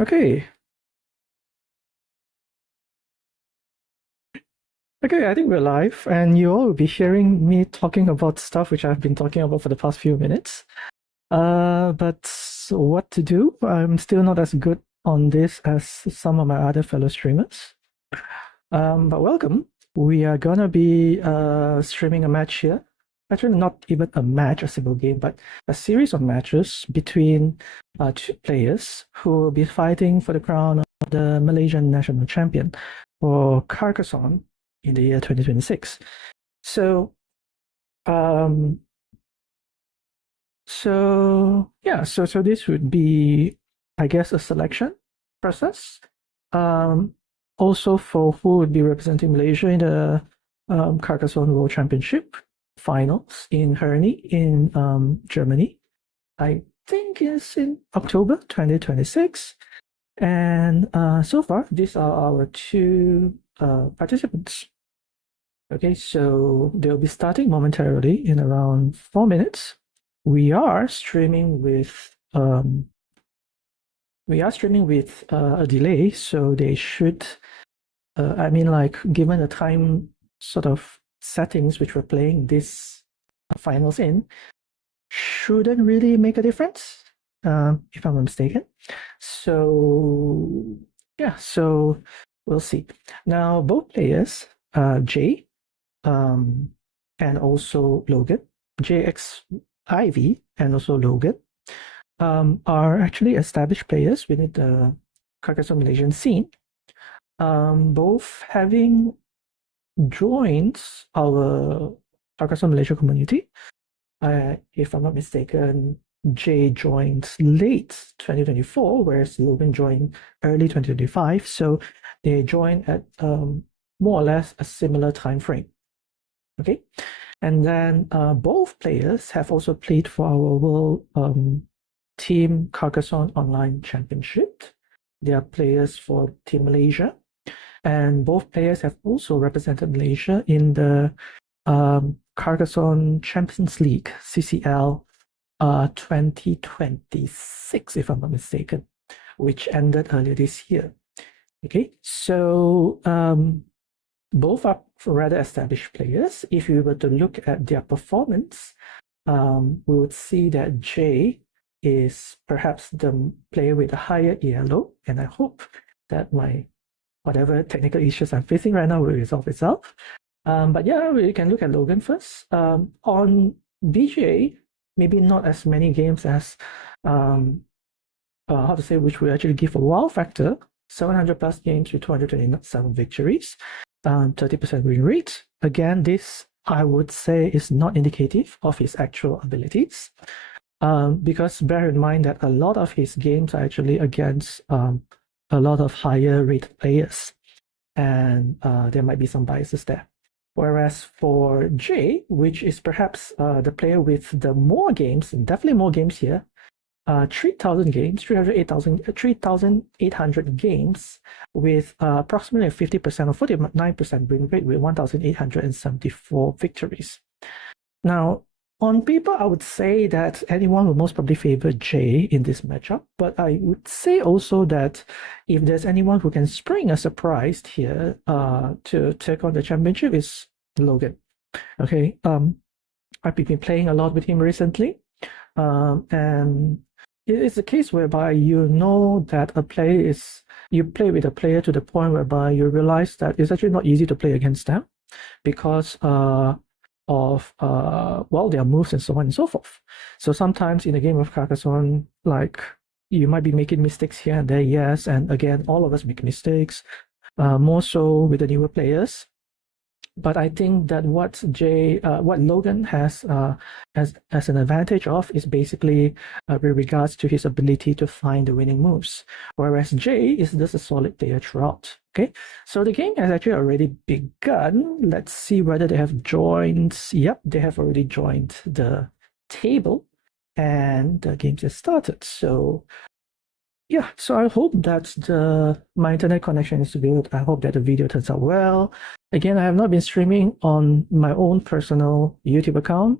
Okay. Okay, I think we're live, and you all will be hearing me talking about stuff which I've been talking about for the past few minutes. But what to do? I'm still not as good on this as some of my other fellow streamers. But welcome. We are gonna be streaming a match here. Actually, not even a match, a single game, but a series of matches between two players who will be fighting for the crown of the Malaysian national champion for Carcassonne in the year 2026. So, um, so this would be, I guess, a selection process. Um, Also for who would be representing Malaysia in the Carcassonne World Championship finals in Herne in Germany. I think it's in October 2026. And so far, these are our two participants. Okay, so they'll be starting momentarily in around 4 minutes. We are streaming with a delay, so they should. I mean, like given the time sort of settings which we're playing this finals in, shouldn't really make a difference, if I'm not mistaken. So yeah, so we'll see. Now both players, Jay and also Logan, JXIV and also Logan, are actually established players within the Carcassonne Malaysian scene, both having joined our Carcassonne Malaysia community. If I'm not mistaken, Jay joined late 2024, whereas Logan joined early 2025. So they joined at more or less a similar time frame. Okay, and then both players have also played for our World Team Carcassonne Online Championship. They are players for Team Malaysia, and both players have also represented Malaysia in the Carcassonne Champions League (CCL) 2026, if I'm not mistaken, which ended earlier this year. Okay, so both are rather established players. If we were to look at their performance, we would see that Jay is perhaps the player with a higher ELO, and I hope that my whatever technical issues I'm facing right now will resolve itself. But yeah, we can look at Logan first. On BGA, maybe not as many games as how to say, which will actually give a wow factor. 700 plus games with 227 victories, 30% win rate. Again, this I would say is not indicative of his actual abilities, because bear in mind that a lot of his games are actually against a lot of higher rated players, and there might be some biases there. Whereas for Jay, which is perhaps the player with the more games, definitely more games here, 3,000 games, 3,800 games with approximately 50% or 49% win rate with 1,874 victories. Now, on paper, I would say that anyone would most probably favor Jay in this matchup, but I would say also that if there's anyone who can spring a surprise here to take on the championship is Logan. Okay, I've been playing a lot with him recently, and it's a case whereby you know that you play with a player to the point whereby you realize that it's actually not easy to play against them because of well, their moves and so on and so forth. So sometimes in a game of Carcassonne, like you might be making mistakes here and there, yes, and again, all of us make mistakes, more so with the newer players. But I think that what Logan has as an advantage of is basically with regards to his ability to find the winning moves, whereas Jay is just a solid player throughout. Okay, so the game has actually already begun. Let's see whether they have joined. Yep, they have already joined the table, and the game has started. So yeah, so I hope that my internet connection is good. I hope that the video turns out well. Again, I have not been streaming on my own personal YouTube account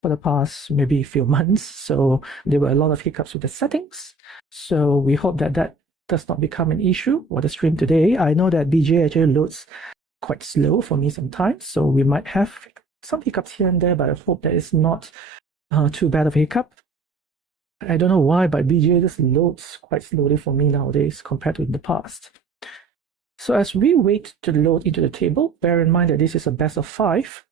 for the past maybe few months, so there were a lot of hiccups with the settings. So we hope that does not become an issue for the stream today. I know that BJ actually loads quite slow for me sometimes, so we might have some hiccups here and there, but I hope that it's not too bad of a hiccup. I don't know why, but BJ just loads quite slowly for me nowadays compared to in the past. So as we wait to load into the table, bear in mind that this is a best of 5,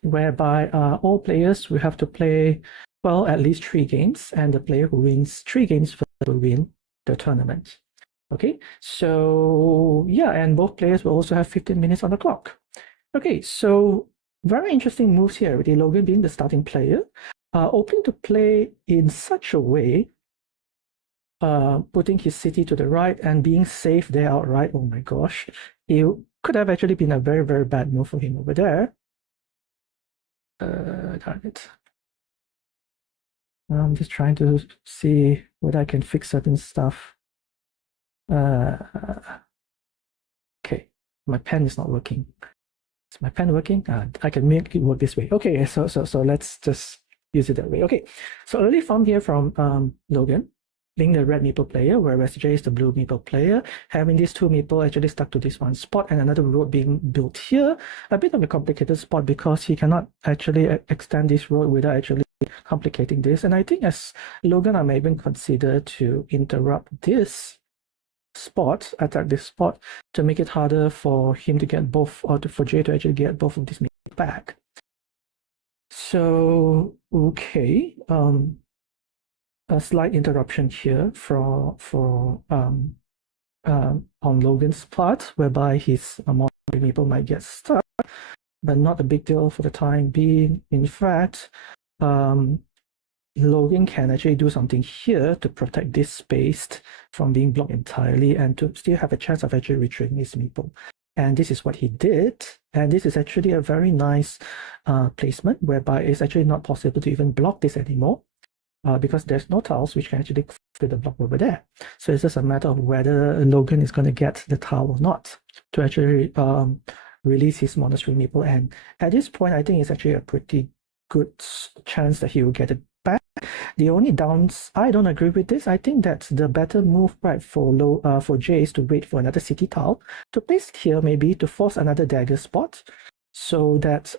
whereby all players will have to play, well, at least 3 games, and the player who wins 3 games will win the tournament. Okay, so yeah, and both players will also have 15 minutes on the clock. Okay, so very interesting moves here with Logan being the starting player, opting to play in such a way, putting his city to the right and being safe there outright. Oh my gosh, it could have actually been a very, very bad move for him over there. Darn it. I'm just trying to see whether I can fix certain stuff. Okay, my pen is not working. Is my pen working? I can make it work this way. Okay, so let's just use it that way. Okay, so early farm here from Logan, being the red meeple player, whereas Jay is the blue meeple player, having these 2 meeple actually stuck to this one spot and another road being built here. A bit of a complicated spot because he cannot actually extend this road without actually complicating this. And I think as Logan, I may even consider to interrupt this spot, attack this spot, to make it harder for him to get both, or for Jay to actually get both of these meeples back. So, okay, a slight interruption here on Logan's part, whereby his meeple might get stuck, but not a big deal for the time being. In fact, Logan can actually do something here to protect this space from being blocked entirely and to still have a chance of actually retrieving his meeple. And this is what he did. And this is actually a very nice placement, whereby it's actually not possible to even block this anymore because there's no tiles which can actually fit the block over there. So it's just a matter of whether Logan is going to get the tile or not to actually release his monastery meeple. And at this point, I think it's actually a pretty good chance that he will get it back. The only downs, I don't agree with this. I think that the better move, right, for Jay is to wait for another city tile to place it here, maybe to force another dagger spot, so that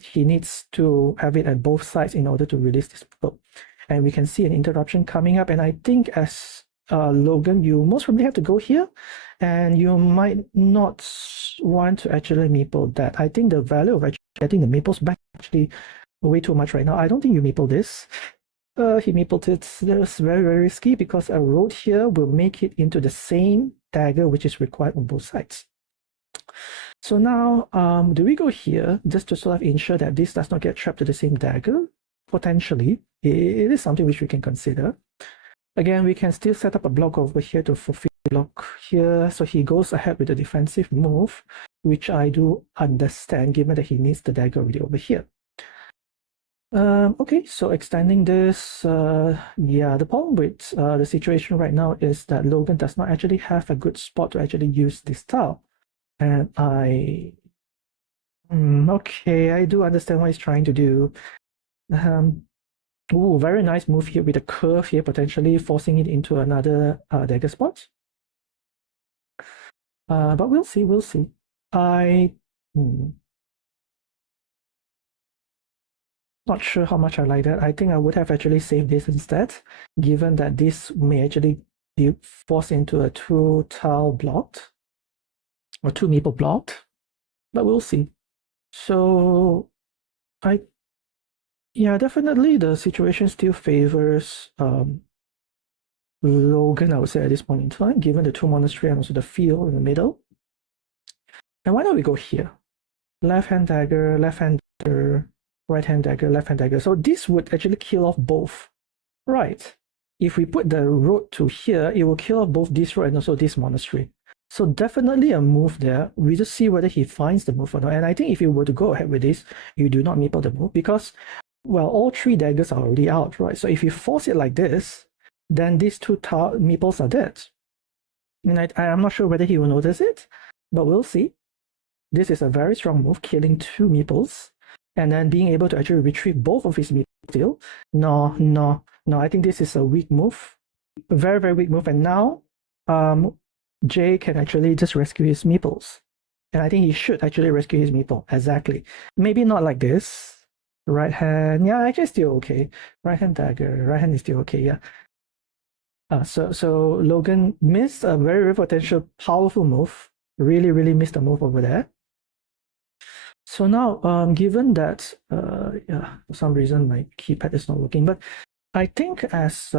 he needs to have it at both sides in order to release this meeple. And we can see an interruption coming up. And I think as Logan, you most probably have to go here, and you might not want to actually meeple that. I think the value of actually getting the meeples back actually way too much right now. I don't think you meeple this. He meepled it. That's very, very risky because a road here will make it into the same dagger which is required on both sides. So now, do we go here just to sort of ensure that this does not get trapped to the same dagger? Potentially, it is something which we can consider. Again, we can still set up a block over here to fulfill the block here. So he goes ahead with the defensive move, which I do understand given that he needs the dagger already over here. Okay, so extending this, yeah, the problem with the situation right now is that Logan does not actually have a good spot to actually use this tile. And okay, I do understand what he's trying to do. Ooh, very nice move here with a curve here, potentially forcing it into another dagger spot. But we'll see, we'll see. Not sure how much I like that. I think I would have actually saved this instead, given that this may actually be forced into a 2-tile blocked, or 2 meeple blocked, but we'll see. So, yeah, definitely the situation still favors Logan, I would say, at this point in time, given the 2 monastery and also the field in the middle. And why don't we go here? Left-hand dagger, left-hand dagger, right-hand dagger, left-hand dagger. So this would actually kill off both. Right. If we put the road to here, it will kill off both this road and also this monastery. So definitely a move there. We just see whether he finds the move or not. And I think if you were to go ahead with this, you do not meeple the move because, well, all 3 daggers are already out, right? So if you force it like this, then these 2 meeples are dead. And I'm not sure whether he will notice it, but we'll see. This is a very strong move, killing 2 meeples, and then being able to actually retrieve both of his meeples still. No, I think this is a weak move. A very, very weak move. And now Jay can actually just rescue his meeples. And I think he should actually rescue his meeple. Exactly. Maybe not like this. Right hand, yeah, actually still okay. Right hand dagger, right hand is still okay, yeah. So Logan missed a very, very potential powerful move. Really missed a move over there. So now, given that, yeah, for some reason my keypad is not working, but I think as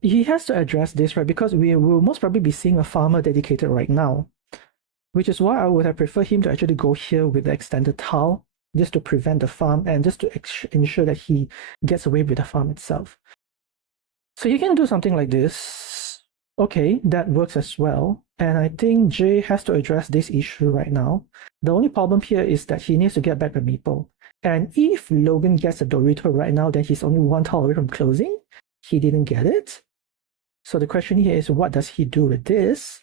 he has to address this, right? Because we will most probably be seeing a farmer dedicated right now, which is why I would have preferred him to actually go here with the extended tile, just to prevent the farm and just to ensure that he gets away with the farm itself. So you can do something like this. Okay, that works as well. And I think Jay has to address this issue right now. The only problem here is that he needs to get back a meeple. And if Logan gets a Dorito right now, then he's only one tile away from closing. He didn't get it. So the question here is, what does he do with this?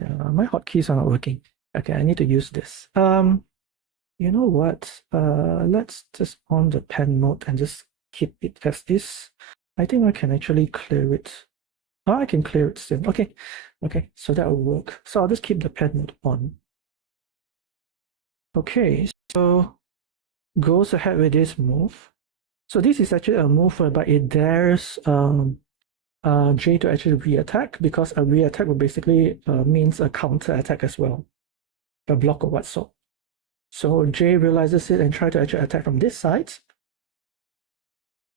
Yeah, my hotkeys are not working. Okay, I need to use this. You know what? Let's just on the pen mode and just keep it as is. I think I can actually clear it. Oh, I can clear it still. Okay, so that will work. So I'll just keep the pen mode on. Okay, so goes ahead with this move. So this is actually a move whereby it dares J to actually re-attack, because a re-attack will basically means a counter attack as well, a block of what sort. So J realizes it and try to actually attack from this side.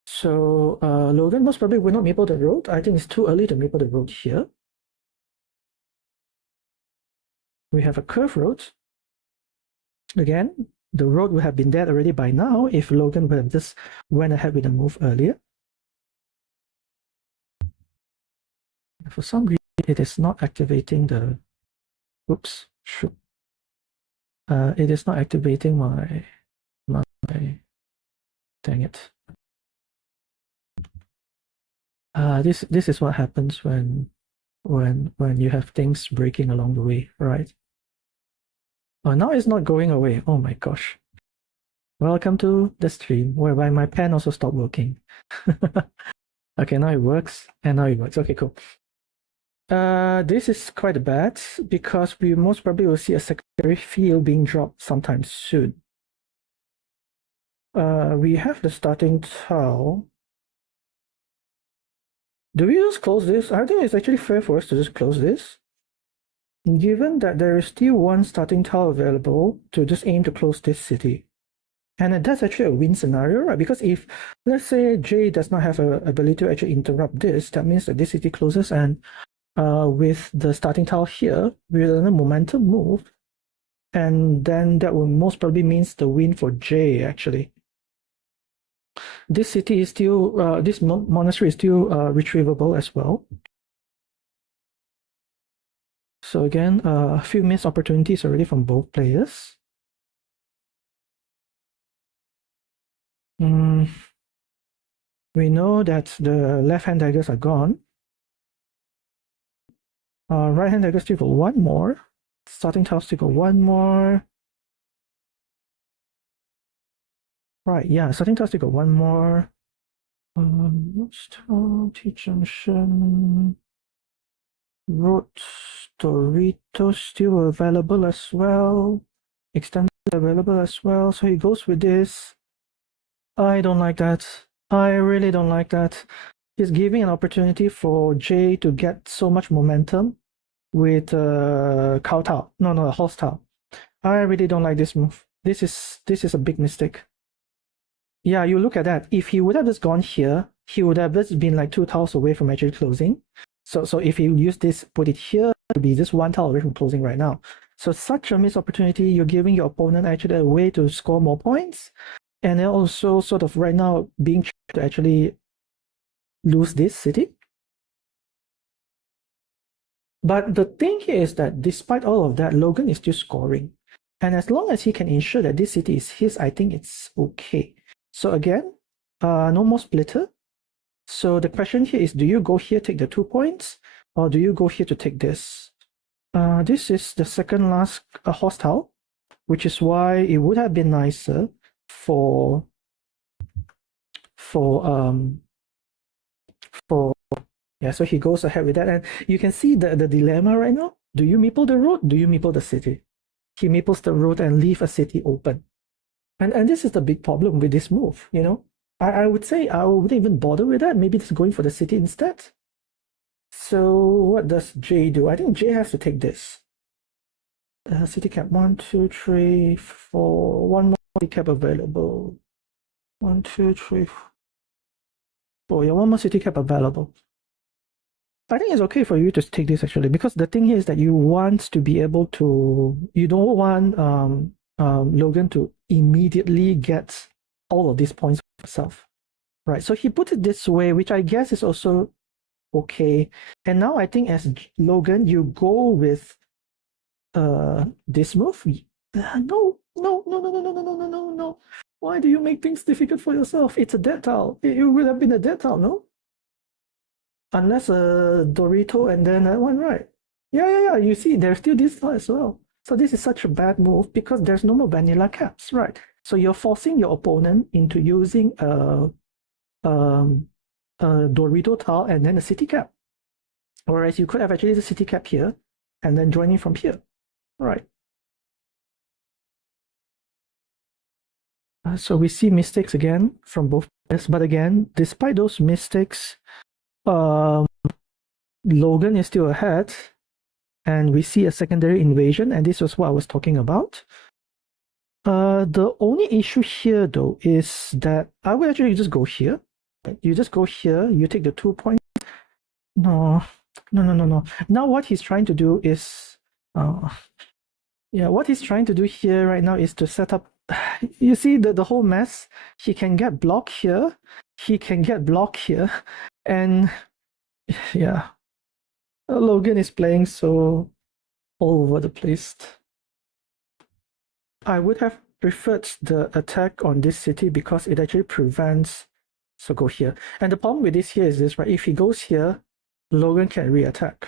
So Logan most probably will not maple the road. I think it's too early to maple the road here. We have a curve road. Again, the road would have been dead already by now if Logan would have just went ahead with the move earlier. For some reason, it is not activating the... Oops, shoot. It is not activating my... Dang it. This is what happens when you have things breaking along the way, right? Oh, now it's not going away. Oh my gosh. Welcome to the stream whereby my pen also stopped working. Okay, now it works, and now it works. Okay, cool. This is quite bad because we most probably will see a secondary field being dropped sometime soon. We have the starting tile. Do we just close this? I think it's actually fair for us to just close this. Given that there is still one starting tile available, to just aim to close this city. And that's actually a win scenario, right? Because if, let's say, J does not have an ability to actually interrupt this, that means that this city closes, and with the starting tile here, with a momentum move, and then that will most probably means the win for J, actually. This city is still, this monastery is still retrievable as well. So again, a few missed opportunities already from both players. We know that the left-hand daggers are gone. Right-hand daggers still got one more. Starting tile still got one more. Right, yeah, starting tile still got one more. T-junction. Road Doritos still available as well. Extended available as well. So he goes with this. I don't like that. I really don't like that. He's giving an opportunity for J to get so much momentum with cow tile. No, horse tile. I really don't like this move. This is a big mistake. Yeah, you look at that. If he would have just gone here, he would have just been like 2 tiles away from actually closing. So if you use this, put it here, it would be just 1 tile away from closing right now. So such a missed opportunity. You're giving your opponent actually a way to score more points, and then also sort of right now being trying to actually lose this city. But the thing here is that despite all of that, Logan is still scoring. And as long as he can ensure that this city is his, I think it's okay. So again, no more splitter. So the question here is, do you go here, take the 2 points, or do you go here to take this? This is the second last horse tile, which is why it would have been nicer for for yeah, so he goes ahead with that, and you can see the dilemma right now. Do you meeple the road? Do you meeple the city? He meeples the road and leave a city open. And this is the big problem with this move, you know. I would say I wouldn't even bother with that. Maybe just going for the city instead. So what does J do? I think J has to take this. City cap 1, 2, 3, 4. One more city cap available. 1, 2, 3, 4. Yeah, one more city cap available. I think it's okay for you to take this actually, because the thing here is that you want to be able to, you don't want Logan to immediately get all of these points for himself, right? So he put it this way, which I guess is also okay. And now I think as Logan, you go with this move. No, no, no, no, no, no, no, no, no, no, no. Why do you make things difficult for yourself? It's a dead tile. It would have been a dead tile, no? Unless a Dorito and then that one, right? Yeah. You see, there's still this tile as well. So this is such a bad move because there's no more vanilla caps, right? So you're forcing your opponent into using a Dorito tile and then a city cap. Whereas you could have actually the city cap here and then joining from here. All right. So we see mistakes again from both players, but again, despite those mistakes, Logan is still ahead, and we see a secondary invasion, and this was what I was talking about. The only issue here, though, is that I would actually just go here. You just go here, you take the 2 points. No. Now what he's trying to do is, what he's trying to do here right now is to set up, you see the whole mess. He can get blocked here, he can get blocked here, and yeah, Logan is playing so all over the place. I would have preferred the attack on this city because it actually prevents, so go here. And the problem with this here is this, right? If he goes here, Logan can re-attack.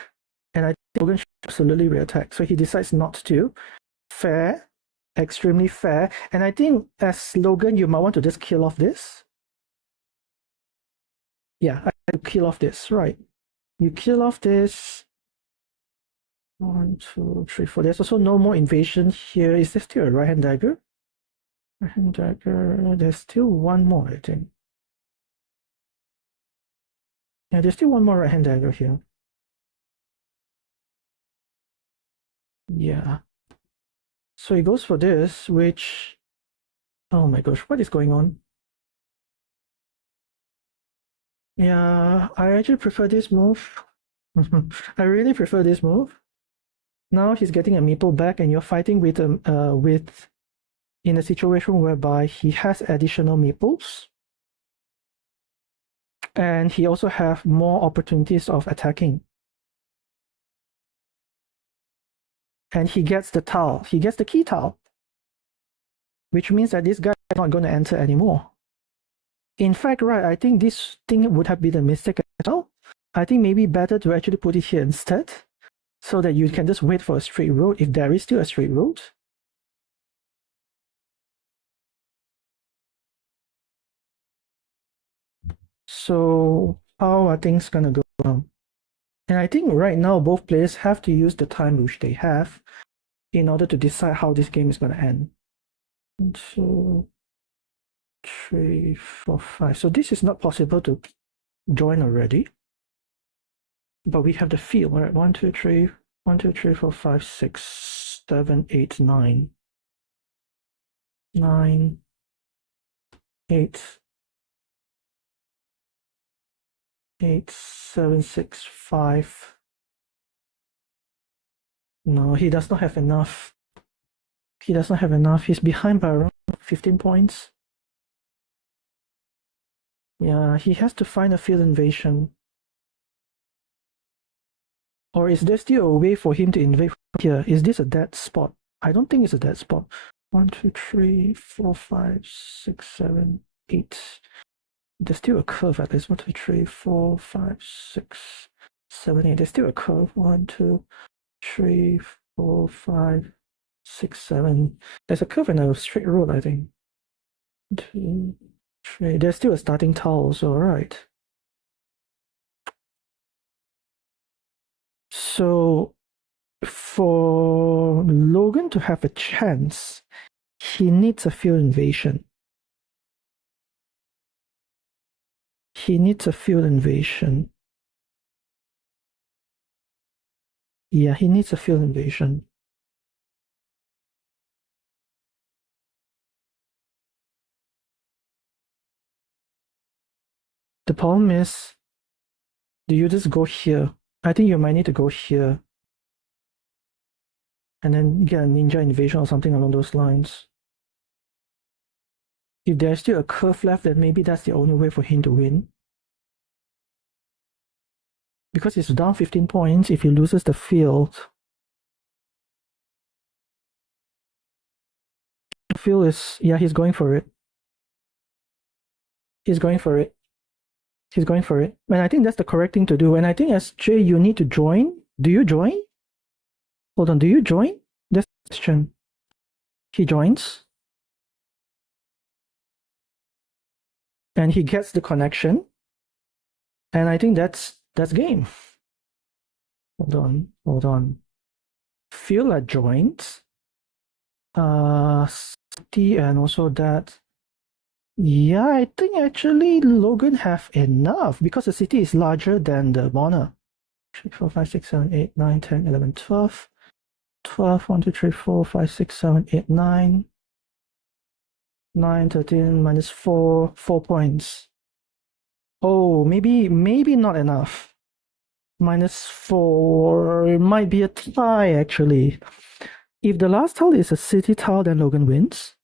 And I think Logan should absolutely re-attack. So he decides not to. Fair, extremely fair. And I think as Logan, you might want to just kill off this. Yeah, I kill off this, right? You kill off this. 1, 2, 3, 4. There's also no more invasion here. Is there still a right-hand dagger? Right-hand dagger. There's still one more, I think. Yeah, there's still one more right-hand dagger here. Yeah. So he goes for this, which, oh my gosh, what is going on? Yeah, I actually prefer this move. I really prefer this move. Now he's getting a meeple back, and you're fighting with in a situation whereby he has additional meeples, and he also have more opportunities of attacking. And he gets the tile. He gets the key tile, which means that this guy is not going to enter anymore. In fact, right, I think this thing would have been a mistake at all. I think maybe better to actually put it here instead, so that you can just wait for a straight road if there is still a straight road. So how are things gonna go on? And I think right now both players have to use the time which they have in order to decide how this game is gonna end. 1, 2, 3, 4, 5. So this is not possible to join already. But we have the field, right? 1, 2, 3, 1, 2, 3, 4, 5, 6, 7, 8, 9. 9, 8, 8, 7, 6, 5. No, he does not have enough. He does not have enough. He's behind by around 15 points. Yeah, he has to find a field invasion. Or is there still a way for him to invade from here? Is this a dead spot? I don't think it's a dead spot. 1, 2, 3, 4, 5, 6, 7, 8. There's still a curve at this. 1, 2, 3, 4, 5, 6, 7, 8. There's still a curve. 1, 2, 3, 4, 5, 6, 7. There's a curve and a straight road, I think. 2, There's still a starting tile also, right? So for Logan to have a chance, he needs a field invasion. He needs a field invasion. Yeah, he needs a field invasion. The problem is, do you just go here? I think you might need to go here and then get a ninja invasion or something along those lines. If there's still a curve left, then maybe that's the only way for him to win. Because he's down 15 points, if he loses the field, the field is, yeah, he's going for it. He's going for it. He's going for it. And I think that's the correct thing to do. And I think as Jay, you need to join. Do you join? Hold on, do you join? That's the question. He joins. And he gets the connection. And I think that's game. Hold on. Feel a joint. City and also that. Yeah, I think actually Logan have enough because the city is larger than the Mona. 3, 4, 5, 6, 7, 8, 9, 10, 11, 12. 12, 1, 2, 3, 4, 5, 6, 7, 8, 9. 9, 13, minus 4, 4 points. Oh, maybe not enough. Minus 4, it might be a tie actually. If the last tile is a city tile, then Logan wins.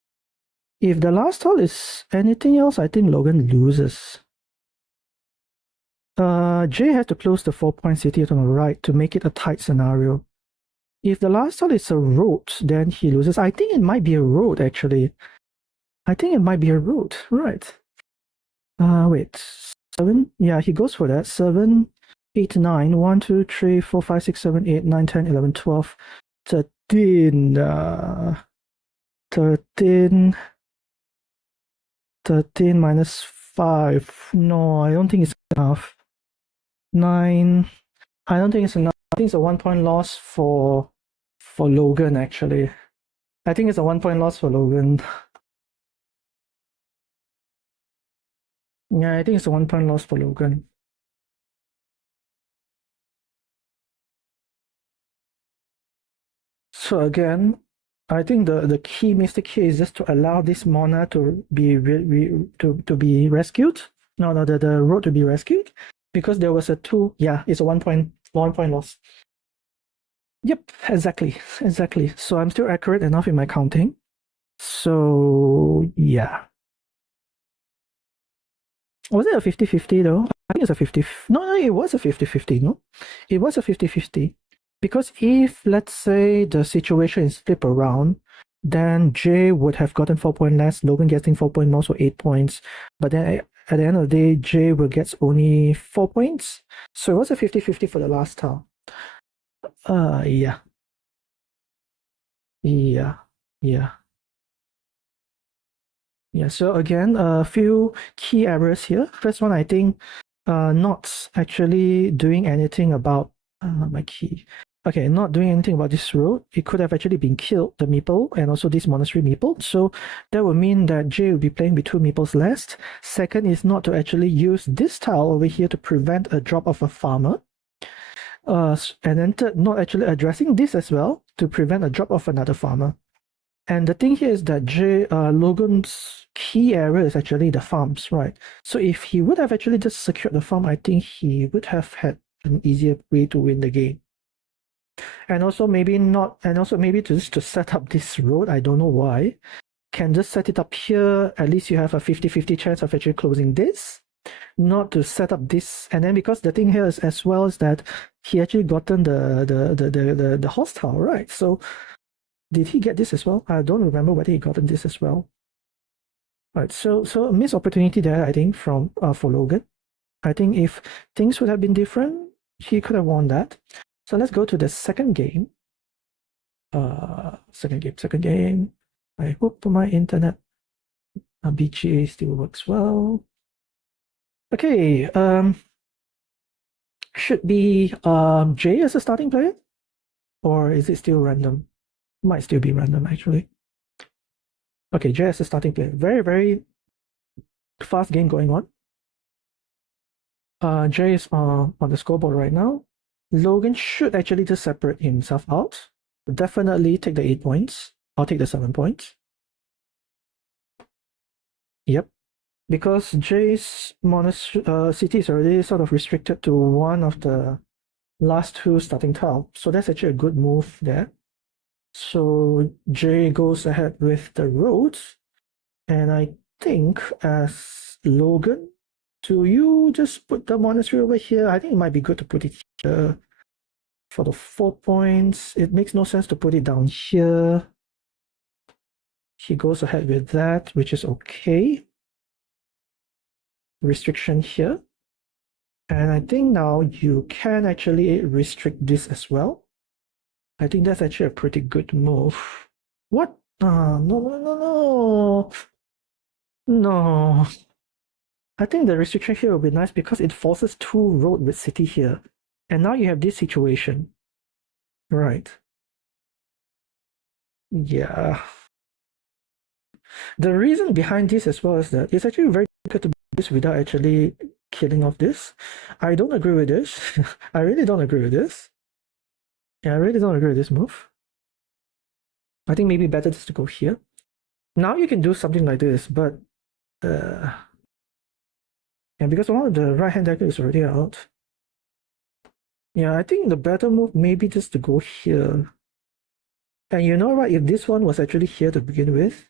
If the last tile is anything else, I think Logan loses. Jay has to close the 4-point city on the right to make it a tight scenario. If the last tile is a road, then he loses. I think it might be a road, actually. I think it might be a road, right. Wait, 7? Yeah, he goes for that. 7, 8, 9. 1, 2, 3, 4, 5, 6, 7, 8, 9, 10, 11, 12, 13. 13 minus 5. No, I don't think it's enough. 9. I don't think it's enough. I think it's a 1-point loss for Logan, actually. I think it's a 1-point loss for Logan. Yeah, I think it's a 1-point loss for Logan. So again, I think the key mistake here is just to allow this Mona to be be rescued. No, the road to be rescued, because there was a 2. Yeah, it's a 1-point loss. Yep, exactly. So I'm still accurate enough in my counting. So yeah. Was it a 50-50 though? I think it's a 50. No, it was a 50-50. No, it was a 50-50. Because if, let's say, the situation is flip around, then Jay would have gotten 4 points less, Logan getting 4 points more, so 8 points. But then at the end of the day, Jay will get only 4 points. So it was a 50-50 for the last tile. Yeah. Yeah, so again, a few key errors here. First one, I think not actually doing anything about my key. Okay, not doing anything about this road. It could have actually been killed, the meeple, and also this monastery meeple. So that would mean that Jay will be playing with 2 meeples less. Second is not to actually use this tile over here to prevent a drop of a farmer. And then third, not actually addressing this as well to prevent a drop of another farmer. And the thing here is that Logan's key error is actually the farms, right? So if he would have actually just secured the farm, I think he would have had an easier way to win the game. And also maybe just to set up this road, I don't know why. Can just set it up here, at least you have a 50-50 chance of actually closing this. Not to set up this, and then because the thing here is as well is that he actually gotten the hostile, right? So did he get this as well? I don't remember whether he gotten this as well. Right, so a missed opportunity there, I think, from for Logan. I think if things would have been different, he could have won that. So let's go to the second game. Second game. I hope my internet BGA still works well. Okay, should be J as a starting player? Or is it still random? Might still be random, actually. Okay, J as a starting player. Very, very fast game going on. J is on the scoreboard right now. Logan should actually just separate himself out. Definitely take the 8 points. I'll take the 7 points. Yep. Because J's city is already sort of restricted to one of the last 2 starting tile. So that's actually a good move there. So J goes ahead with the roads. And I think as Logan, do you just put the monastery over here? I think it might be good to put it here for the 4 points. It makes no sense to put it down here. He goes ahead with that, which is okay. Restriction here. And I think now you can actually restrict this as well. I think that's actually a pretty good move. What? No, no, no, no. No. I think the restriction here will be nice because it forces 2 road with city here. And now you have this situation. Right. Yeah. The reason behind this as well is that it's actually very difficult to do this without actually killing off this. I don't agree with this. I really don't agree with this. Yeah, I really don't agree with this move. I think maybe better just to go here. Now you can do something like this, but and because one of the right-hand decker is already out. Yeah, I think the better move maybe just to go here. And you know what, if this one was actually here to begin with,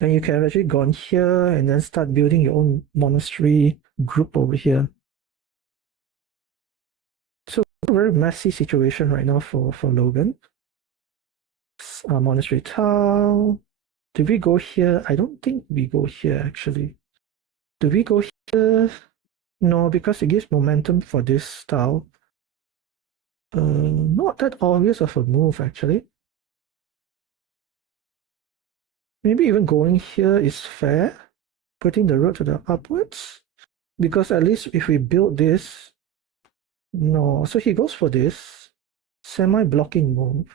then you can have actually gone here and then start building your own monastery group over here. So a very messy situation right now for Logan. Monastery tile. Do we go here? I don't think we go here actually. Do we go here? No, because it gives momentum for this tile. Not that obvious of a move actually. Maybe even going here is fair. Putting the road to the upwards. Because at least if we build this, no, so he goes for this semi-blocking move,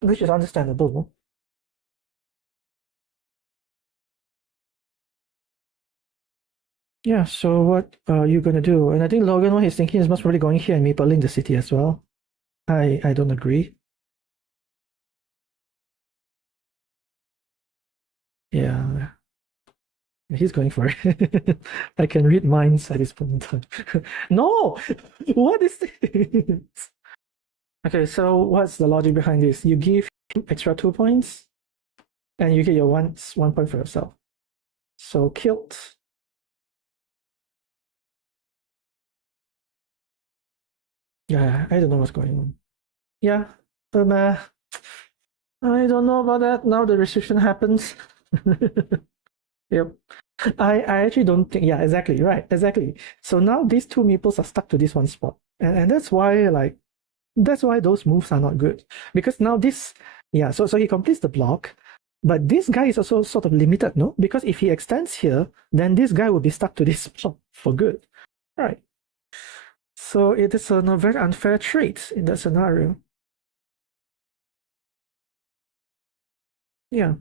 which is understandable. Yeah, so what are you gonna do? And I think Logan, what he's thinking is most probably going here and mapling the city as well. I don't agree. Yeah, he's going for it. I can read minds at this point in time. No! What is this? Okay, so what's the logic behind this? You give him extra 2 points, and you get your 1 point for yourself. So killed. Yeah, I don't know what's going on. Yeah, but I don't know about that. Now the restriction happens. Yep. I actually don't think, yeah, exactly, right, exactly. So now these 2 meeples are stuck to this one spot. And that's why, like, that's why those moves are not good. Because now this, yeah, so he completes the block, but this guy is also sort of limited, no? Because if he extends here, then this guy will be stuck to this spot for good. Right. So it is a very unfair trade in that scenario. Yeah.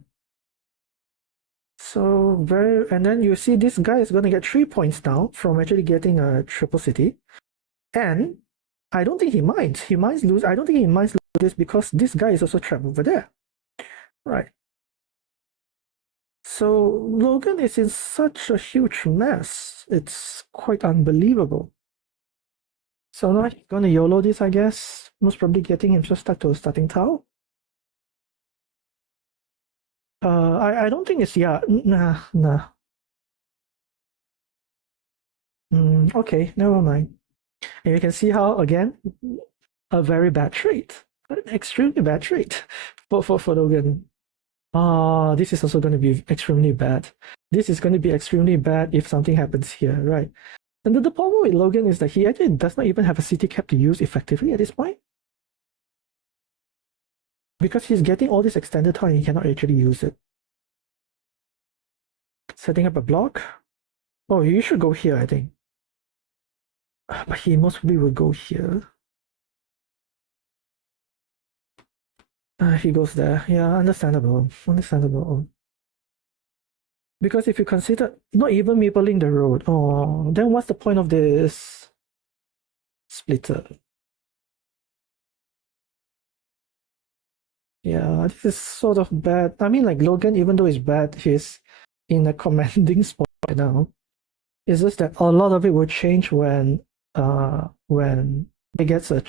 So and then you see this guy is going to get 3 points now from actually getting a triple city. And I don't think he minds. I don't think he minds lose this because this guy is also trapped over there. Right. So Logan is in such a huge mess. It's quite unbelievable. So now he's gonna YOLO this, I guess. Most probably getting himself stuck to a starting tile. I don't think it's, yeah, nah. Okay, never mind. And you can see how, again, a very bad trait. An extremely bad trait for Logan. This is also going to be extremely bad. This is going to be extremely bad if something happens here, right? And the problem with Logan is that he actually does not even have a city cap to use effectively at this point. because he's getting all this extended tile and he cannot actually use it. Setting up a block. Oh, you should go here, I think. But he most probably will go here. He goes there. Yeah, understandable. Understandable. Because if you consider not even mapling the road, oh, then what's the point of this splitter? Yeah, this is sort of bad. I mean, like Logan, even though he's bad, he's in a commanding spot right now. It's just that a lot of it will change when he gets a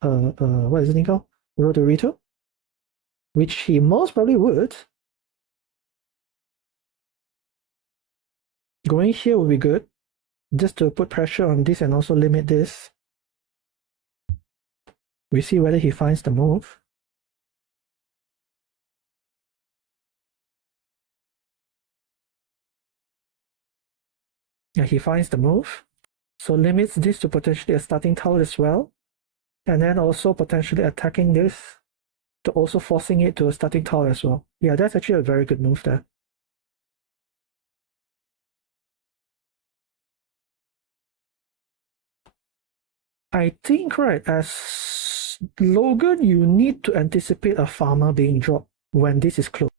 what is it called? Rotorito, which he most probably would. Going here will be good, just to put pressure on this and also limit this. We see whether he finds the move. Yeah, he finds the move. So limits this to potentially a starting tile as well. And then also potentially attacking this to also forcing it to a starting tile as well. Yeah, that's actually a very good move there. I think, right, as Logan, you need to anticipate a farmer being dropped when this is closed.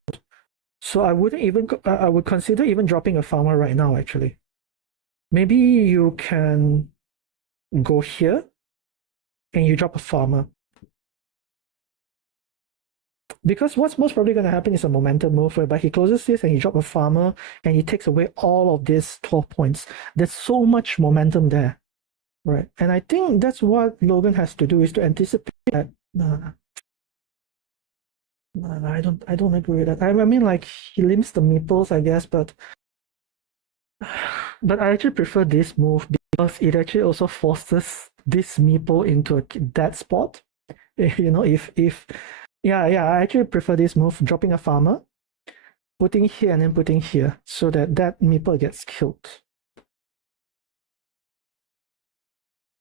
So I wouldn't even, I would consider even dropping a farmer right now, actually. Maybe you can go here and you drop a farmer. Because what's most probably going to happen is a momentum move whereby he closes this and he drops a farmer and he takes away all of these 12 points. There's so much momentum there. Right. And I think that's what Logan has to do, is to anticipate that. I don't agree with that. I mean, like, he limits the meeples, I guess, but I actually prefer this move because it actually also forces this meeple into that spot. You know, if yeah, I actually prefer this move, dropping a farmer, putting here and then putting here, so that meeple gets killed.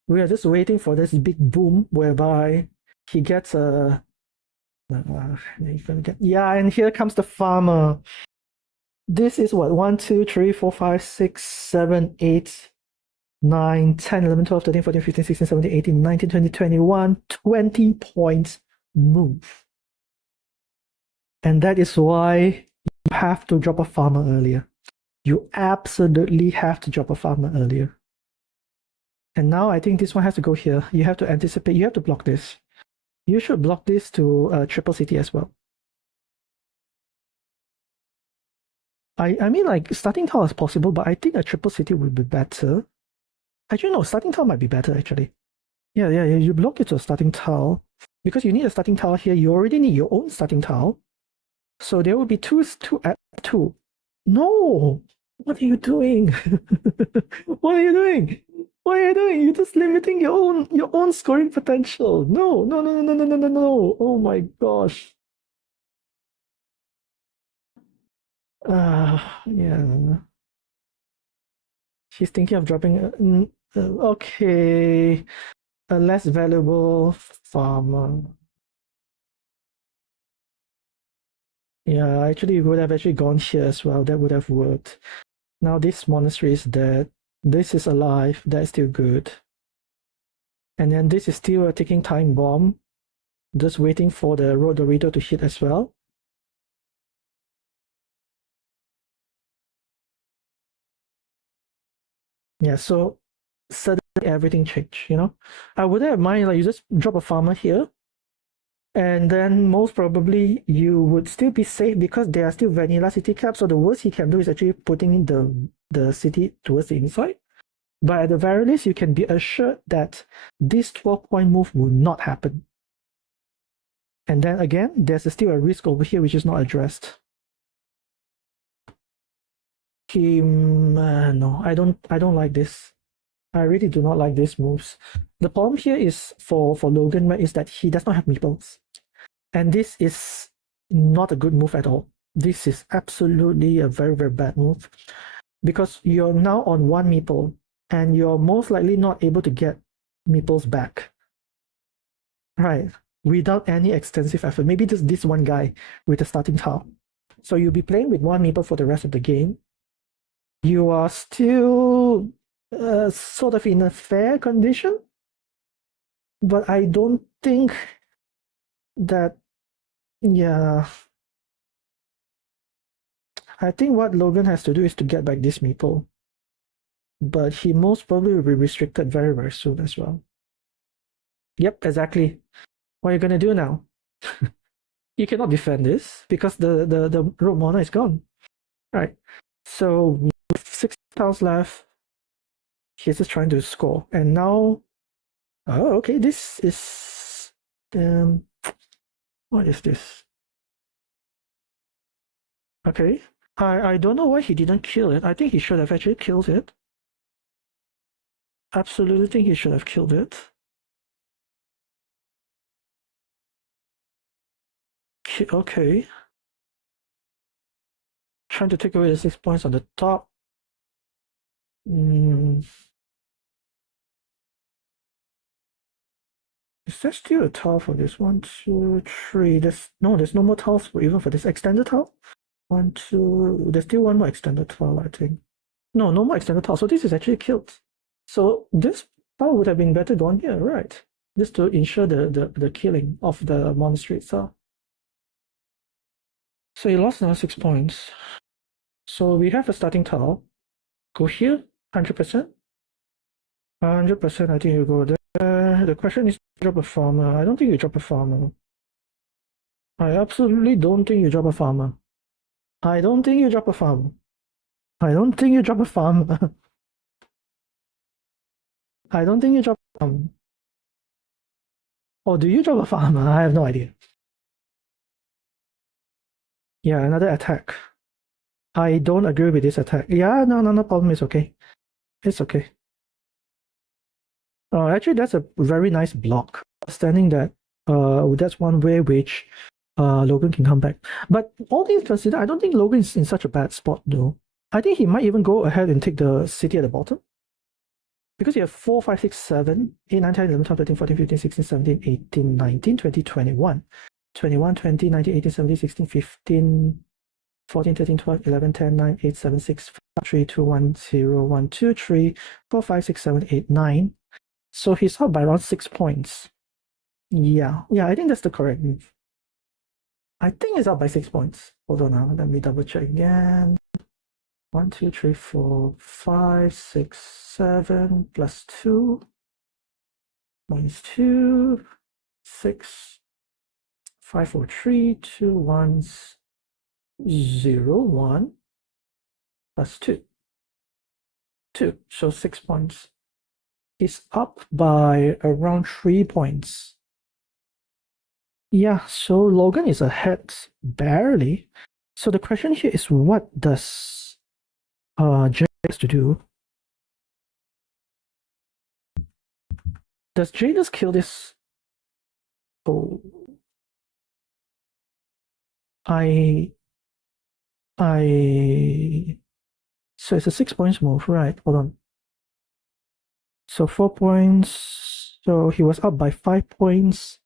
We are just waiting for this big boom whereby he gets a yeah, and here comes the farmer. This is what, 1, 2, 3, 4, 5, 6, 7, 8, 9, 10, 11, 12, 13, 14, 15, 16, 17, 18, 19, 20, 21, 20 points move. And that is why you have to drop a farmer earlier. You absolutely have to drop a farmer earlier. And now I think this one has to go here. You have to anticipate, you have to block this. You should block this to triple city as well. I mean, like, starting tile is possible, but I think a triple city would be better. Actually, no, starting tile might be better, actually. Yeah, you block it to a starting tile. Because you need a starting tile here, you already need your own starting tile. So there will be two at 2. No! What are you doing? What are you doing? What are you doing? You're just limiting your own scoring potential. No. Oh my gosh. Yeah. She's thinking of dropping. Okay, a less valuable farmer. Yeah, actually, you would have actually gone here as well. That would have worked. Now this monastery is dead. This is alive. That's still good. And then this is still a ticking time bomb. Just waiting for the Rodorito to hit as well. Yeah, so suddenly everything changed, you know? I wouldn't have mind, like, you just drop a farmer here, and then most probably you would still be safe because there are still vanilla city caps. So the worst he can do is actually putting the city towards the inside. But at the very least, you can be assured that this 12-point move will not happen. And then again, there's still a risk over here which is not addressed. No, I don't like this. I really do not like these moves. The problem here is for Logan, right, is that he does not have meeples. And this is not a good move at all. This is absolutely a very, very bad move. Because you're now on 1 meeple, and you're most likely not able to get meeples back. Right. without any extensive effort. Maybe just this one guy with a starting tile. So you'll be playing with one meeple for the rest of the game. You are still sort of in a fair condition, but I don't think that, yeah. I think what Logan has to do is to get back this meeple. But he most probably will be restricted very, very soon as well. Yep, exactly. What are you gonna do now? You cannot defend this because the road mono is gone. Right. So with 6 tiles left, he's just trying to score. And now, oh, okay, this is what is this? Okay. I don't know why he didn't kill it. I think he should have actually killed it. Absolutely think he should have killed it. Okay. Trying to take away the 6 points on the top. Is there still a tile for this? 1, 2, 3. There's no more tiles for even for this extended tile. 1, 2. There's still one more extended tile, I think. No more extended tile. So this is actually killed. So this tile would have been better gone here, right? Just to ensure the killing of the monastery itself. So he lost another 6 points. So we have a starting tile. Go here, 100%. 100%, I think you go there. The question is drop a farmer. I don't think you drop a farmer. I absolutely don't think you drop a farmer. I don't think you drop a farmer. I don't think you drop a farmer. I don't think you drop a farmer. Or do you drop a farmer? I have no idea. Yeah, another attack. I don't agree with this attack. Yeah, no problem. It's okay. It's okay. Actually, that's a very nice block. Understanding that that's one way which Logan can come back. But all things considered, I don't think Logan is in such a bad spot though. I think he might even go ahead and take the city at the bottom. Because you have 4, 5, 6, 7, 8, 9, 10, 11, 12, 13, 14, 15, 16, 17, 18, 19, 20, 21. 21, 20, 19, 18, 17, 16, 15, 14, 13, 12, 11, 10, 9, 8, 7, 6, 5, 3, 2, 1, 0, 1, 2, 3, 4, 5, 6, 7, 8, 9. So he's up by around 6 points. Yeah, I think that's the correct move. I think it's up by 6 points. Hold on now, let me double check again. 1, 2, 3, 4, 5, 6, 7 plus 2 minus 2, 6, 5, 4, 3, 2, 1, 0, 1 plus 2. 2, so 6 points. It's up by around 3 points. Yeah, so Logan is ahead barely. So the question here is, what does JX to do? Does J just kill this? Oh, so it's a 6 points move, right? Hold on. So 4 points. So he was up by 5 points.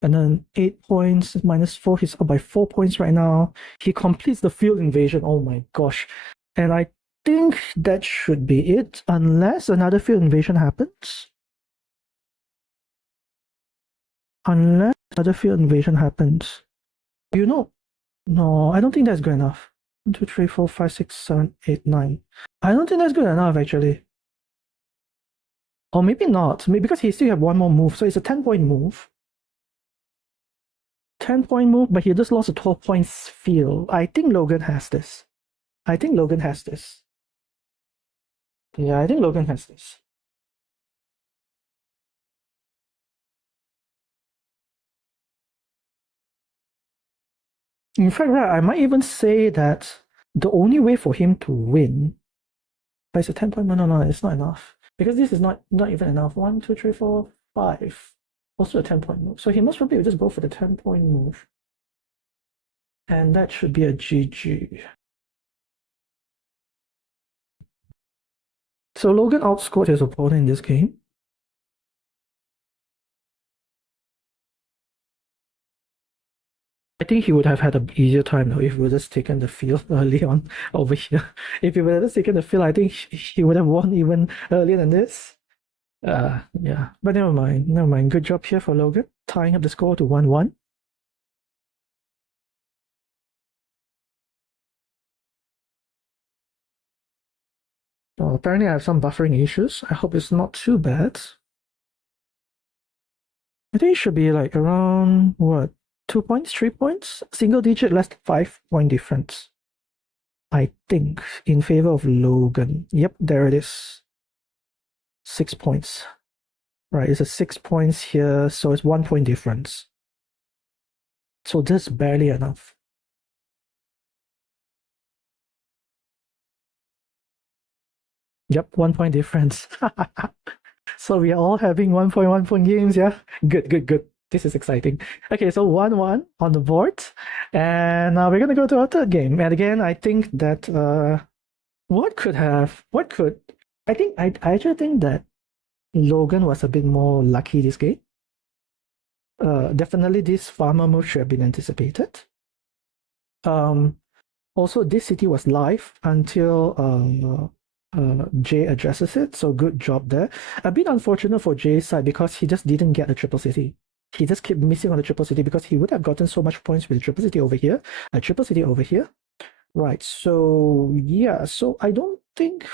And then 8 points minus 4. He's up by 4 points right now. He completes the field invasion. Oh my gosh. And I think that should be it, unless another field invasion happens. Unless another field invasion happens. You know, no, I don't think that's good enough. 1, 2, 3, 4, 5, 6, 7, 8, 9. I don't think that's good enough, actually. Or maybe not. Maybe because he still have one more move. So it's a 10-point move. 10-point move, but he just lost a 12 points field. I think Logan has this. Yeah, I think Logan has this. In fact, right, I might even say that the only way for him to win, but it's a 10-point. No, it's not enough. Because this is not even enough. 1, 2, 3, 4, 5. Also a 10-point move. So he most probably will just go for the 10-point move. And that should be a GG. So Logan outscored his opponent in this game. I think he would have had an easier time though if he would have just taken the field early on over here. If he would have just taken the field, I think he would have won even earlier than this. Yeah, but never mind, never mind. Good job here for Logan, tying up the score to 1-1. Well, apparently I have some buffering issues. I hope it's not too bad. I think it should be like around, what, 2 points, 3 points? Single digit, less than 5 point difference. I think, in favor of Logan. Yep, there it is. 6 points. Right, it's a 6 points here, so it's 1 point difference. So just barely enough. Yep, 1 point difference. So we are all having 1.1 point games, yeah? Good, good, good. This is exciting. Okay, so 1-1 on the board. And now we're gonna go to our third game. And again, I think that I actually think that Logan was a bit more lucky this game. Definitely this farmer move should have been anticipated. Also, this city was live until Jay addresses it, so good job there. A bit unfortunate for Jay's side because he just didn't get a triple city. He just kept missing on the triple city because he would have gotten so much points with the triple city over here, a triple city over here. Right, so yeah, so I don't think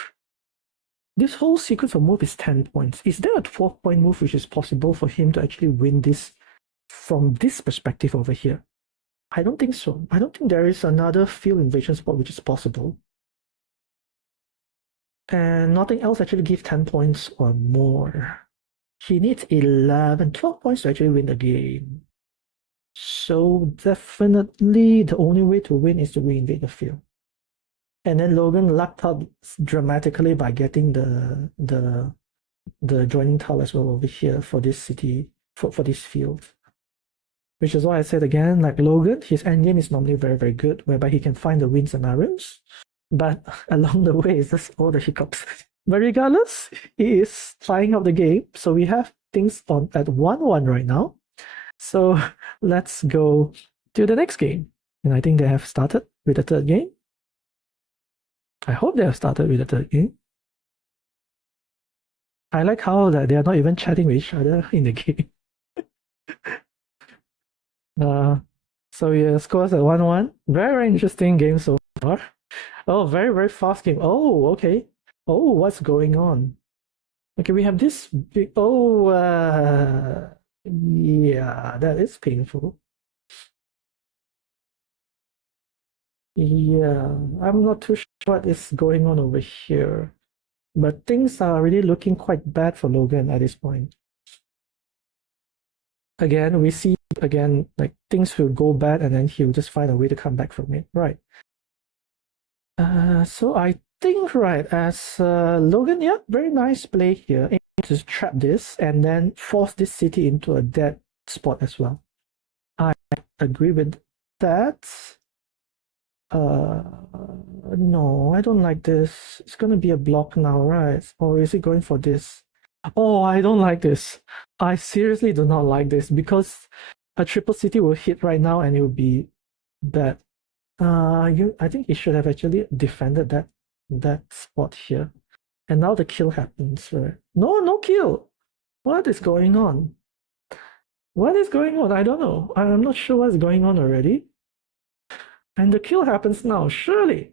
this whole sequence of move is 10 points. Is there a 12-point move which is possible for him to actually win this from this perspective over here? I don't think so. I don't think there is another field invasion spot which is possible. And nothing else actually gives 10 points or more. He needs 11, 12 points to actually win the game. So definitely the only way to win is to reinvade the field. And then Logan lucked out dramatically by getting the joining tile as well over here for this city, for this field. Which is why I said again, like Logan, his endgame is normally very, very good, whereby he can find the win scenarios. But along the way, it's just all the hiccups. But regardless, he is tying up the game. So we have things on at 1-1 right now. So let's go to the next game. And I think they have started with the third game. I hope they have started with the third game. I like how that they are not even chatting with each other in the game. So yeah, scores at 1-1. Very, very interesting game so far. Oh, very, very fast game. Oh, okay. Oh, what's going on? Okay, we have this big. Oh, yeah, that is painful. Yeah, I'm not too sure what is going on over here. But things are really looking quite bad for Logan at this point. Again, we see again like things will go bad and then he'll just find a way to come back from it. Right. So I think right as Logan, yeah, very nice play here. Aim to trap this and then force this city into a dead spot as well. I agree with that. No, I don't like this. It's gonna be a block now, right? Or is it going for this? Oh, I don't like this. I seriously do not like this because a triple city will hit right now and it will be bad. I think he should have actually defended that spot here. And now the kill happens, right? No, no kill. What is going on? What is going on? I don't know. I'm not sure what's going on already. And the kill happens now. Surely,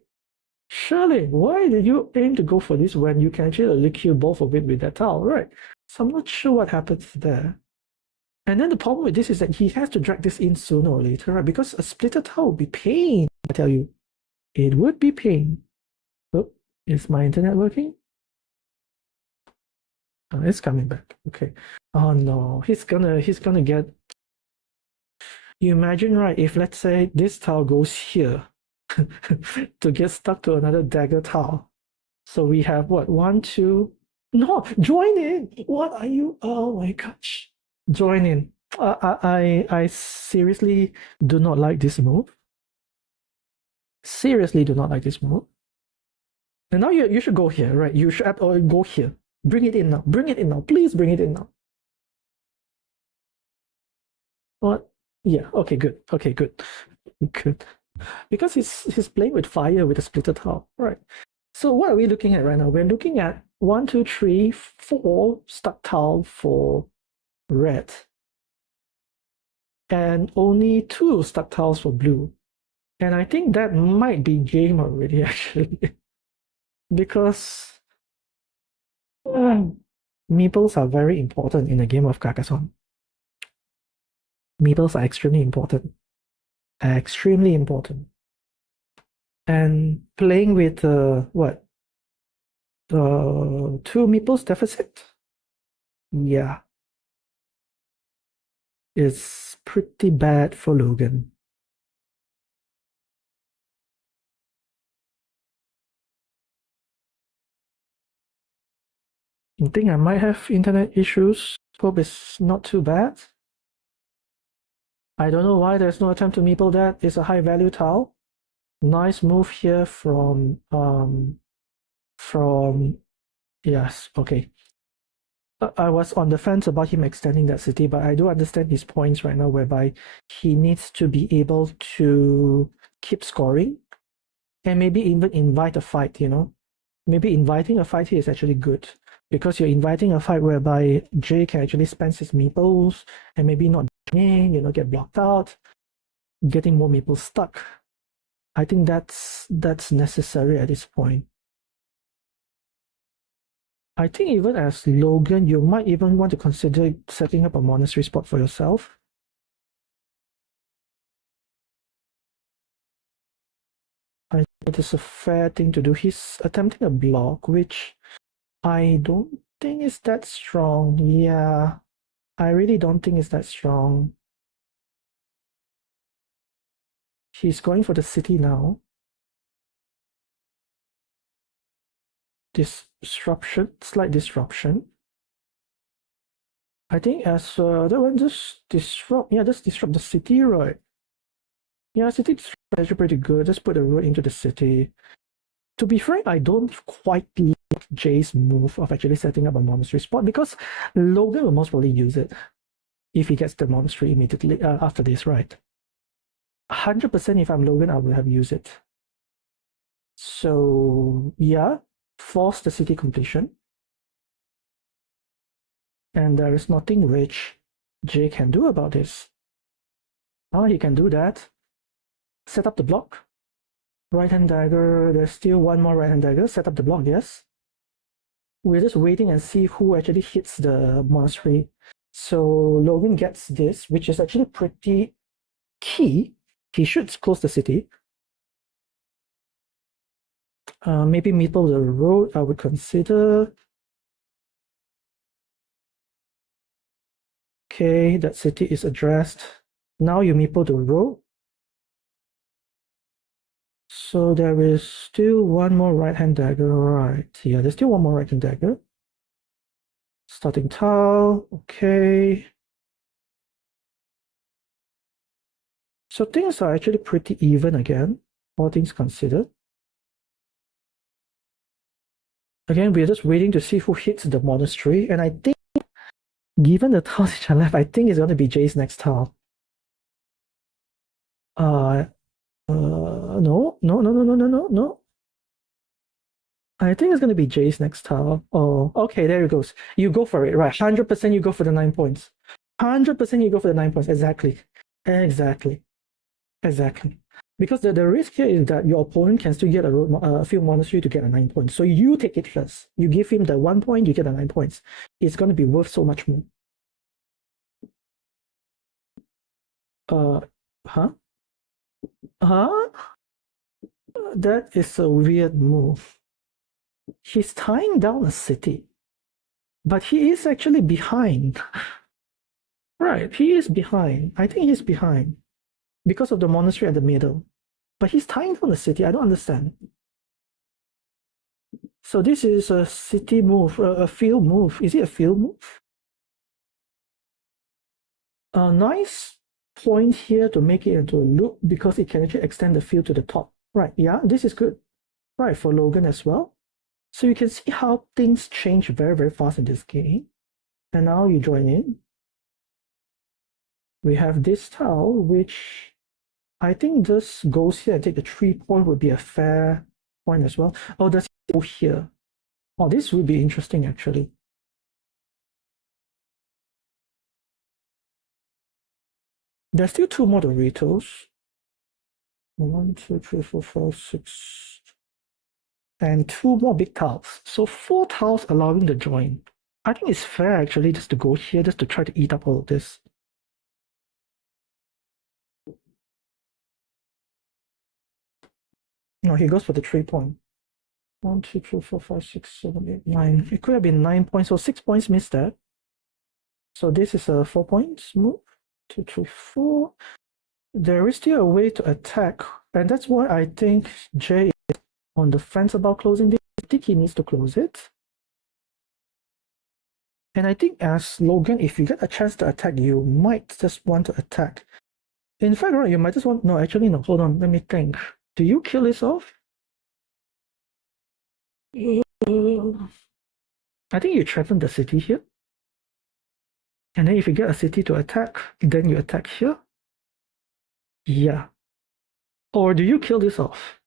why did you aim to go for this when you can actually kill both of it with that tile, right? So I'm not sure what happens there. And then the problem with this is that he has to drag this in sooner or later, right? Because a splitter tile would be pain, I tell you. It would be pain. Oh, is my internet working? Oh, it's coming back. Okay. Oh no, he's gonna get. You imagine, right? If let's say this tile goes here to get stuck to another dagger tile. So we have what? 1, 2. No, join in. What are you? Oh my gosh. Join in. I seriously do not like this move. Seriously do not like this move. And now you should go here, right? You should go here. Bring it in now. Bring it in now. Please bring it in now. What? Yeah, okay, good. Okay, good. Good. Because he's playing with fire with a splitter tile. Right. So what are we looking at right now? We're looking at 1, 2, 3, 4 stuck tile for red. And only 2 stuck tiles for blue. And I think that might be game already, actually. Because meeples are very important in the game of Carcassonne. Meeples are extremely important. Extremely important. And playing with what? 2 meeples deficit? Yeah. It's pretty bad for Logan. I think I might have internet issues. Hope it's not too bad. I don't know why there's no attempt to meeple that. It's a high value tile. Nice move here from yes, okay. I was on the fence about him extending that city, but I do understand his points right now, whereby he needs to be able to keep scoring and maybe even invite a fight, you know. Maybe inviting a fight here is actually good because you're inviting a fight whereby Jay can actually spend his meeples and maybe not in, you know, get blocked out, getting more meeples stuck. I think that's necessary at this point. I think even as Logan, you might even want to consider setting up a monastery spot for yourself. I think it is a fair thing to do. He's attempting a block, which I don't think is that strong. Yeah, I really don't think it's that strong. He's going for the city now. Disruption, slight disruption. I think as that one just disrupt, yeah, just disrupt the city, right? Yeah, city is actually pretty good. Just put a road into the city. To be frank, I don't quite like Jay's move of actually setting up a monastery spot because Logan will most probably use it if he gets the monastery immediately after this, right? 100% if I'm Logan, I will have used it. So yeah, force the city completion. And there is nothing which Jay can do about this. Oh, he can do that. Set up the block. Right-hand dagger. There's still one more right-hand dagger. Set up the block, yes. We're just waiting and see who actually hits the monastery. So Logan gets this, which is actually pretty key. He should close the city. Maybe meeple the road, I would consider. Okay, that city is addressed. Now you meeple the road. So there is still one more right-hand dagger, right? Yeah, there's still one more right-hand dagger. Starting tile, okay. So things are actually pretty even again, all things considered. Again, we're just waiting to see who hits the monastery, and I think, given the tiles which are left, I think it's going to be Jay's next tile. No, no, no, no, no, no, no, no. I think it's going to be Jay's next tile. Oh, okay, there it goes. You go for it, right? 100% you go for the 9 points. 100% you go for the 9 points. Exactly. Exactly. Exactly. Because the risk here is that your opponent can still get a field monastery to get a 9 points. So you take it first. You give him the 1 point, you get the 9 points. It's going to be worth so much more. Uh, huh? Huh? That is a weird move. He's tying down a city, but he is actually behind. Right, he is behind. I think he's behind because of the monastery at the middle. But he's tying down the city. I don't understand. So this is a city move, a field move. Is it a field move? A nice point here to make it into a loop because it can actually extend the field to the top. Right, yeah, this is good. Right, for Logan as well. So you can see how things change very, very fast in this game. And now you join in. we have this tile, which I think just goes here and take the 3 point would be a fair point as well. Oh, does it go here? Oh, this would be interesting actually. There's still 2 more Doritos. 1, 2, 3, 4, 5, 6, and 2 more big tiles. So 4 tiles allowing the join. I think it's fair actually just to go here just to try to eat up all of this. No, he goes for the 3 point. 1, 2, 3, 4, 5, 6, 7, 8, 9. It could have been 9 points, so 6 points missed that. So this is a 4 points move. 2, 3, 4. There is still a way to attack, and that's why I think Jay is on the fence about closing this. I think he needs to close it. And I think as Logan, if you get a chance to attack, you might just want to attack. In fact, right, you might just want... No, actually, no. Hold on. Let me think. Do you kill this off? I think you threaten the city here. And then if you get a city to attack, then you attack here. Yeah. Or do you kill this off?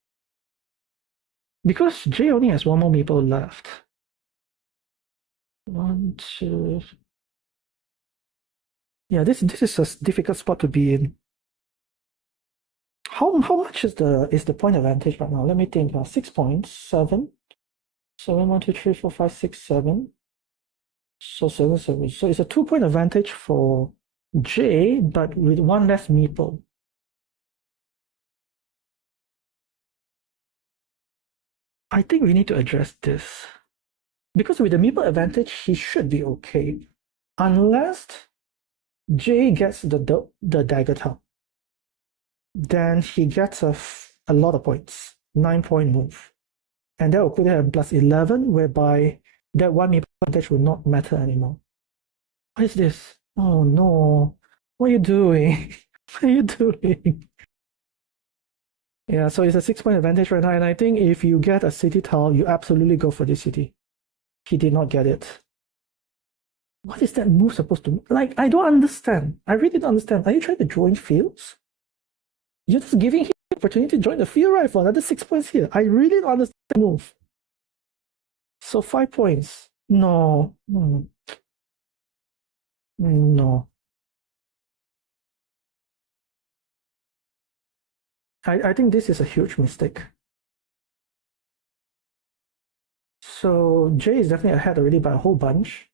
Because Jay only has 1 more meeple left. 1, 2... Yeah, this is a difficult spot to be in. How much is the point advantage right now? Let me think. 6 points. 7. 7, 1, 2, 3, 4, 5, 6, 7. So 7, 7. So it's a 2 point advantage for J, but with 1 less meeple. I think we need to address this. Because with the meeple advantage, he should be okay. Unless J gets the dagger tile. Then he gets a lot of points. 9 point move. And that will put him plus 11, whereby that 1 meeple advantage will not matter anymore. What is this? Oh no. What are you doing? What are you doing? Yeah, so it's a 6 point advantage right now. And I think if you get a city tile, you absolutely go for this city. He did not get it. What is that move supposed to... Like, I don't understand. I really don't understand. Are you trying to join fields? You're just giving him the opportunity to join the field, right? For another 6 points here. I really don't understand the move. So 5 points. No. No. I think this is a huge mistake. So J is definitely ahead already by a whole bunch.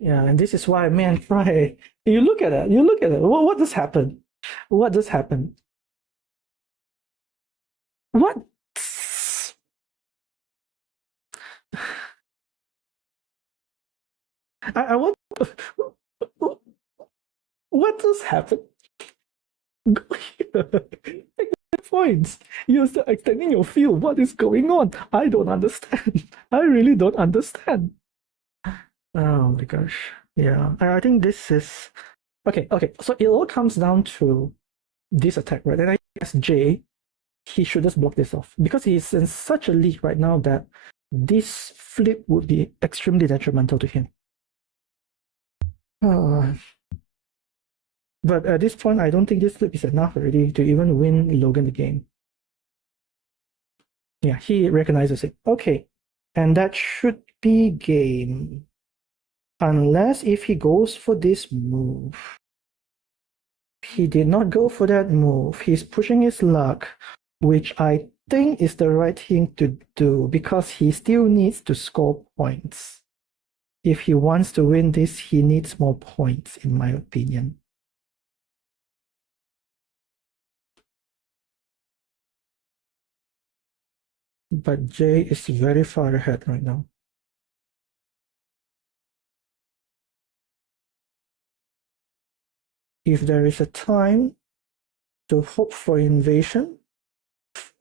Yeah, and this is why, man, right? You look at it. You look at it. What just happened? What just happened? What? I want. What just happened? Go here. Points. You're still extending your field. What is going on? I don't understand. I really don't understand. Oh my gosh. Yeah, I think this is okay. So it all comes down to this attack, right? And I guess J, he should just block this off because he's in such a lead right now that this flip would be extremely detrimental to him. But at this point, I don't think this flip is enough already to even win Logan the game. Yeah, he recognizes it. Okay, and that should be game. Unless if he goes for this move. He did not go for that move. He's pushing his luck, which I think is the right thing to do because he still needs to score points. If he wants to win this, he needs more points, in my opinion. But Jay is very far ahead right now. If there is a time to hope for invasion,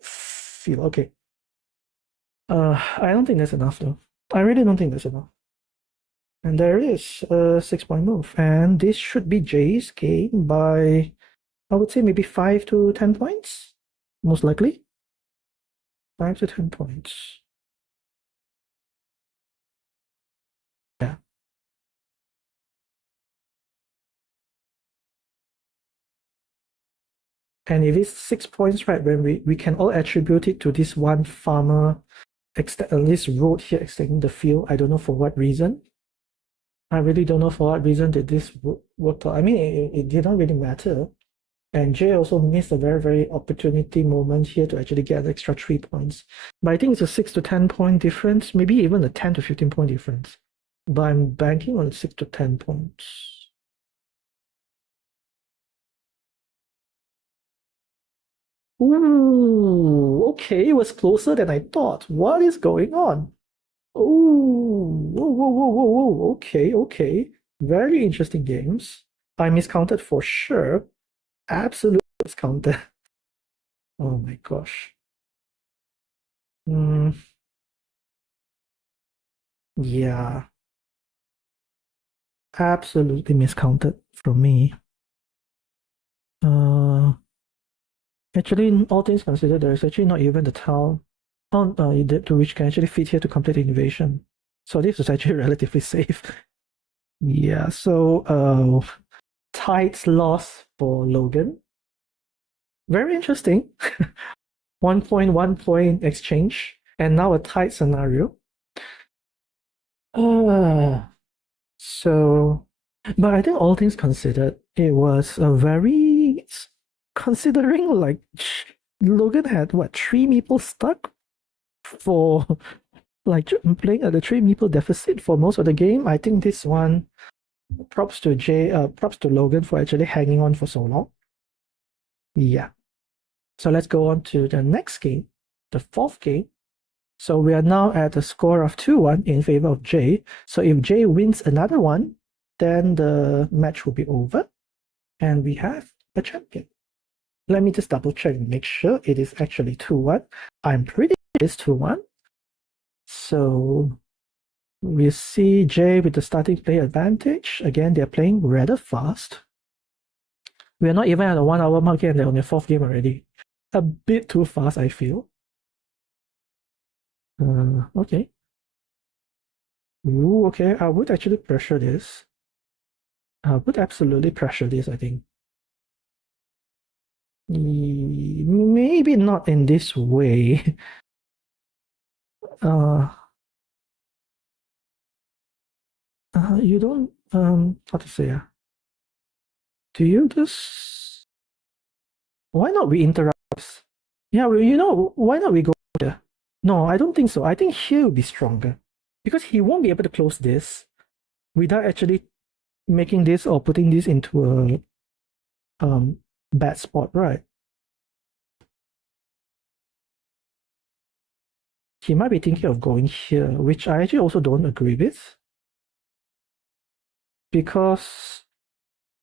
feel okay. I don't think that's enough though. I really don't think that's enough. And there is a 6 point move. And this should be Jay's game by, I would say maybe 5 to 10 points. Most likely. 5 to 10 points. Yeah. And if it's 6 points, right, when we can all attribute it to this one farmer, this road here extending the field. I don't know for what reason. I really don't know for what reason did this work out. I mean, it didn't really matter. And Jay also missed a very, very opportunity moment here to actually get an extra 3 points. But I think it's a 6 to 10 point difference, maybe even a 10 to 15 point difference. But I'm banking on 6 to 10 points. Ooh, okay, it was closer than I thought. What is going on? Ooh, whoa, whoa, whoa, whoa, whoa. Okay, okay. Very interesting games. I miscounted for sure. Absolutely miscounted. Oh my gosh. Yeah, absolutely miscounted from me. Actually, all things considered, there's actually not even the town to which can actually fit here to complete the invasion. So this is actually relatively safe. Yeah, so Tides loss for Logan. Very interesting. 1 point exchange, and now a tight scenario. So, but I think all things considered, it was a very, considering like Logan had what, 3 meeple stuck for like playing at the 3 meeple deficit for most of the game. I think this one, props to Logan for actually hanging on for so long. Yeah. So let's go on to the next game, the fourth game. So we are now at a score of 2-1 in favor of Jay. So if Jay wins another one, then the match will be over. And we have a champion. Let me just double check and make sure it is actually 2-1. I'm pretty sure it's 2-1. So we see Jay with the starting play advantage. Again, they're playing rather fast. We're not even at a 1 hour mark yet, and they're on their fourth game already. A bit too fast, I feel. Okay. Ooh, okay. I would actually pressure this. I would absolutely pressure this, I think. Maybe not in this way. You don't, how to say, do you just, why not we interrupt this? Yeah, well, why not we go there? No, I don't think so. I think here will be stronger because he won't be able to close this without actually making this or putting this into a bad spot, right? He might be thinking of going here, which I actually also don't agree with. Because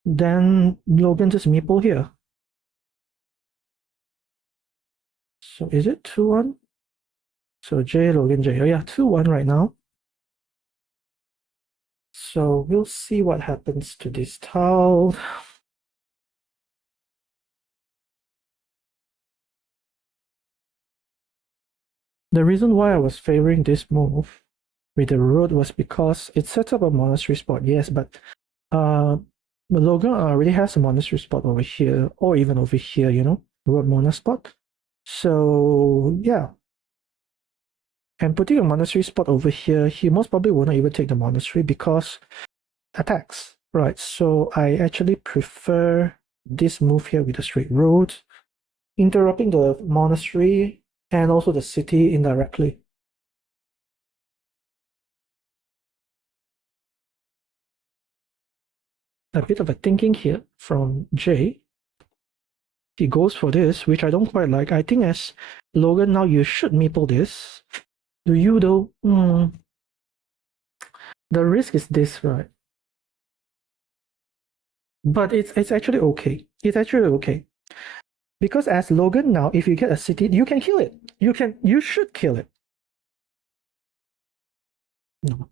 then Logan just meeple here. So is it 2-1? So J, Logan, J. Oh yeah, 2-1 right now. So we'll see what happens to this tile. The reason why I was favoring this move with the road was because it sets up a monastery spot, yes, but Logan already has a monastery spot over here, or even over here, road mona spot. So yeah. And putting a monastery spot over here, he most probably will not even take the monastery because attacks, right? So I actually prefer this move here with the straight road, interrupting the monastery and also the city indirectly. A bit of a thinking here from Jay. He goes for this, which I don't quite like. I think as Logan now you should meeple this. Do you though? The risk is this, right? But it's actually okay. It's actually okay. Because as Logan now, if you get a city, you can kill it. You should kill it. No.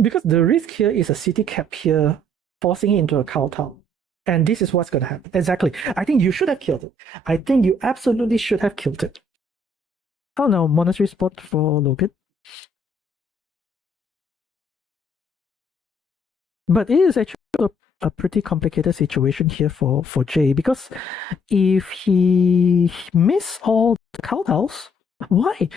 Because the risk here is a city cap here forcing it into a cow town. And this is what's going to happen. Exactly. I think you should have killed it. I think you absolutely should have killed it. Oh no, monastery spot for Logan. But it is actually a pretty complicated situation here for Jay, because if he miss all the kowtows, why?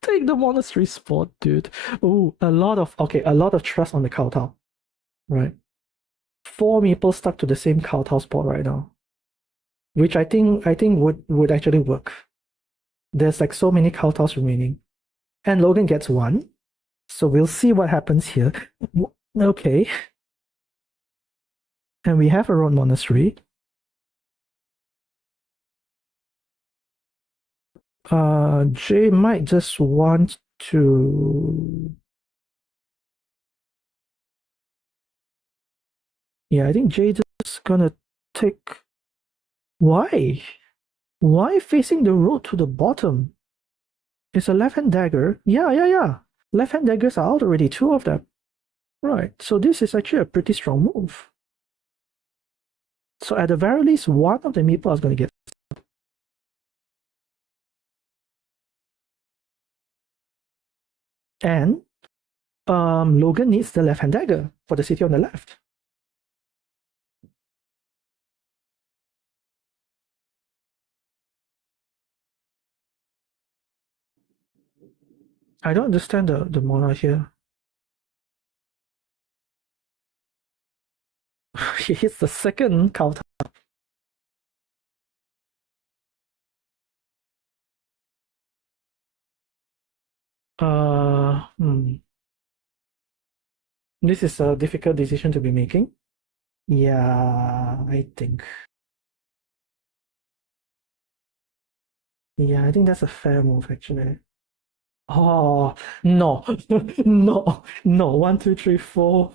Take the monastery spot, dude. Oh, a lot of trust on the kowtow, right? 4 meeples stuck to the same kowtow spot right now, which I think would actually work. There's like so many kowtows remaining, and Logan gets 1, so we'll see what happens here. Okay, and we have our own monastery. Jay might just want to. Yeah, I think Jay just gonna take. Why? Why facing the road to the bottom? It's a left-hand dagger. Yeah. Left-hand daggers are out already, 2 of them. Right, so this is actually a pretty strong move. So at the very least, 1 of the meeple is going to get. And Logan needs the left-hand dagger for the city on the left. I don't understand the mono here. He hits the second counter. This is a difficult decision to be making. Yeah, I think. Yeah, I think that's a fair move actually. Oh no, no! 1, 2, 3, 4.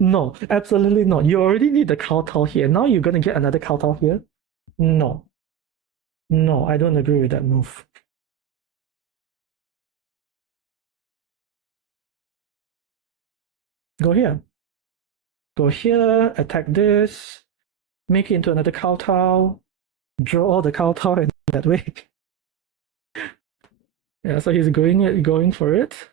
No, absolutely not. You already need the kowtow here. Now you're gonna get another kowtow here. No, no, I don't agree with that move. Go here. Go here, attack this, make it into another kowtow, draw all the kowtow in that way. Yeah, so he's going for it.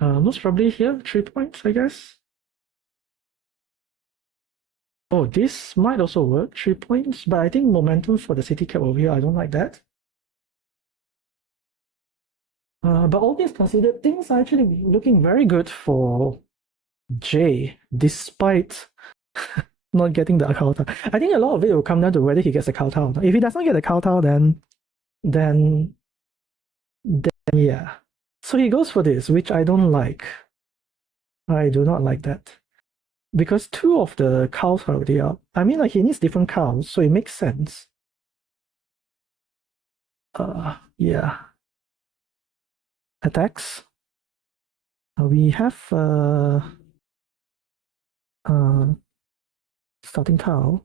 Most probably here, 3 points, I guess. Oh, this might also work, 3 points, but I think momentum for the city cap over here, I don't like that. But all things considered, things are actually looking very good for Jay, despite not getting the kowtow. I think a lot of it will come down to whether he gets a kowtow. If he does not get a kowtow, then yeah. So he goes for this, which I don't like. I do not like that. Because 2 of the cows are already up. I mean, like, he needs different cows, so it makes sense. Yeah. Attacks. We have starting cow.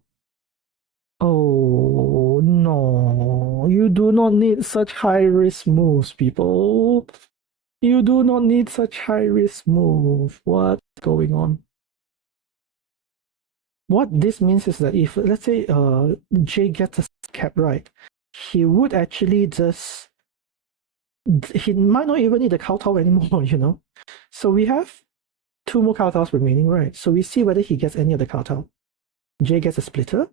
Oh no, you do not need such high risk moves, people. You do not need such high risk move. What's going on? What this means is that if, let's say, Jay gets a cap right, he would actually just. He might not even need the kowtow anymore, you know? So we have 2 more kowtows remaining, right? So we see whether he gets any of the kowtow. Jay gets a splitter.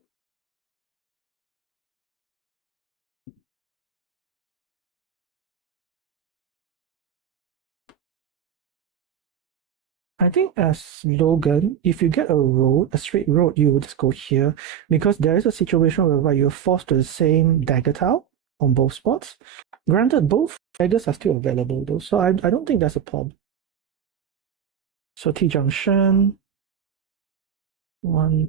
I think as Logan, if you get a road, a straight road, you would just go here, because there is a situation whereby you're forced to the same dagger tile on both spots. Granted, both daggers are still available though, so I don't think that's a problem. So T-junction, 1,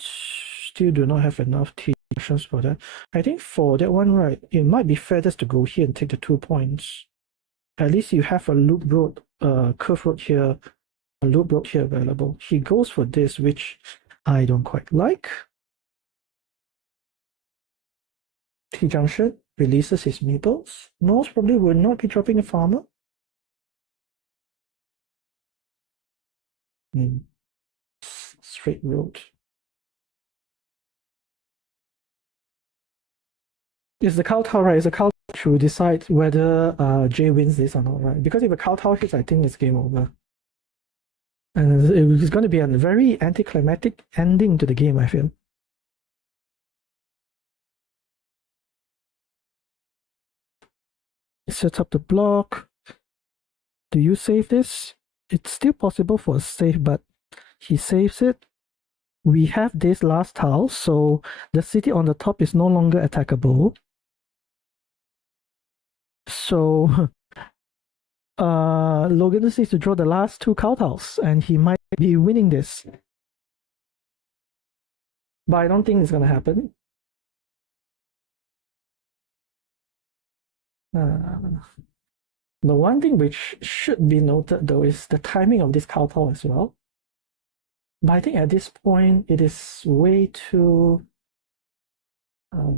still do not have enough T-junctions for that. I think for that one, right, it might be fair just to go here and take the 2 points. At least you have a loop road, curve road here, a loop road here available. He goes for this, which I don't quite like. T-junction releases his meeples. Most probably will not be dropping a farmer. Straight road. Is the kowtow right? Is the kowtow to decide whether J wins this or not, right? Because if a kowtow hits, I think it's game over. And it's going to be a very anticlimactic ending to the game, I feel. It sets up the block. Do you save this? It's still possible for a save, but he saves it. We have this last tile, so the city on the top is no longer attackable. So Logan needs to draw the last two kowtows, and he might be winning this. But I don't think it's going to happen. The one thing which should be noted, though, is the timing of this kowtow as well. But I think at this point, it is way too... Are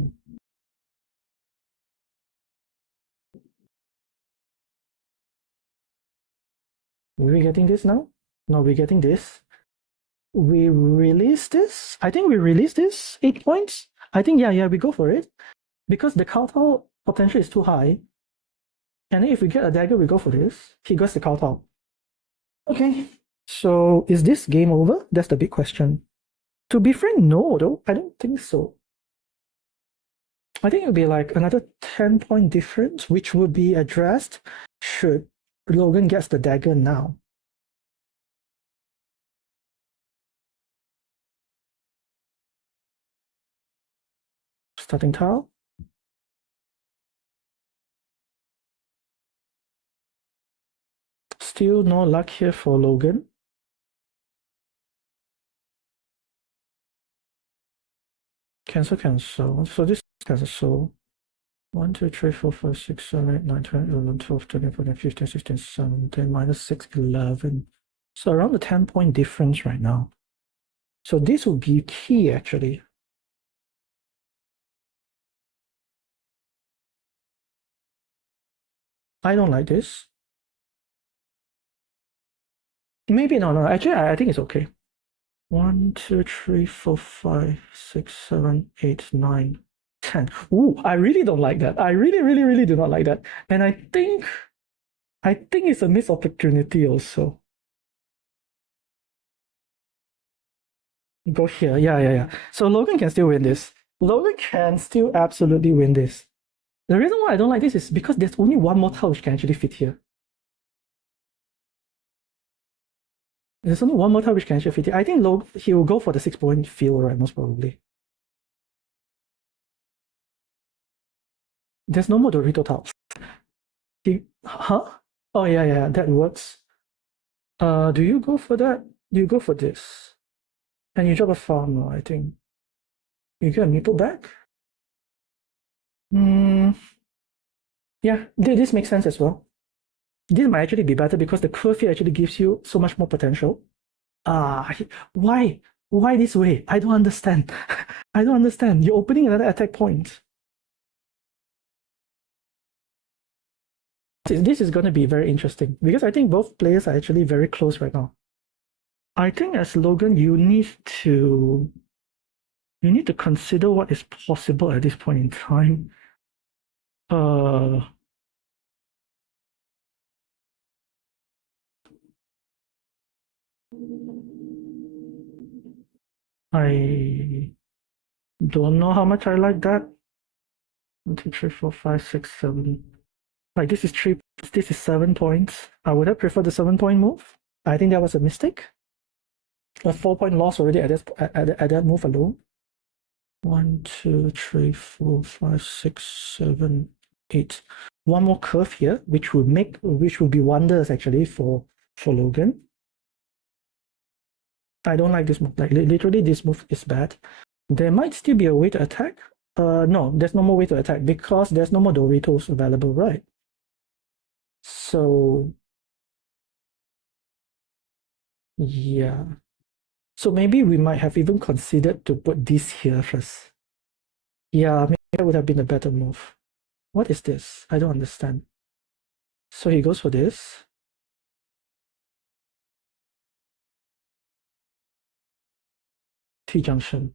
we getting this now? No, we're getting this. We release this? I think we release this 8 points. I think, yeah, we go for it. Because the kowtow potential is too high. And if we get a dagger, we go for this. He gets the kowtow. Okay, so is this game over? That's the big question. To be frank, no, though. I don't think so. I think it would be like another 10-point difference, which would be addressed should Logan gets the dagger now. Starting tile. Still no luck here for Logan. Cancel. So this cancel. 1, 2, 3, 4, 5, 6, 7, 8, 9, 10, 11, 12, 13, 14, 15, 16, 17, minus 6, 11. So around the 10-point difference right now. So this will be key, actually. I don't like this. Maybe no. Actually, I think it's okay. 1, 2, 3, 4, 5, 6, 7, 8, 9, 10. Ooh, I really don't like that. I really do not like that. And I think it's a missed opportunity also. Go here. Yeah. So Logan can still win this. Logan can still absolutely win this. The reason why I don't like this is because there's only one more tile which can actually fit here. There's only one more tile which can actually fit here. I think he will go for the 6-point field, right? Most probably. There's no more Dorito tiles. Huh? Oh yeah, that works. Do you go for that? You go for this. And you drop a farmer, I think. You get a meeple back? Yeah, this makes sense as well. This might actually be better because the curve here actually gives you so much more potential. Why? Why this way? I don't understand. I don't understand. You're opening another attack point. This is going to be very interesting because I think both players are actually very close right now. I think as Logan, you need to consider what is possible at this point in time. I don't know how much I like that. 1, 2, 3, 4, 5, 6, 7. Like this is 3. This is 7 points. I would have preferred the 7-point move. I think that was a mistake. A 4-point loss already at that move alone. 1, 2, 3, 4, 5, 6, 7, 8. One more curve here, which would be wonders actually for Logan. I don't like this move. Like literally, this move is bad. There might still be a way to attack. No, there's no more way to attack because there's no more Doritos available, right? So yeah. So maybe we might have even considered to put this here first. Yeah, maybe that would have been a better move. What is this? I don't understand. So he goes for this. T-junction.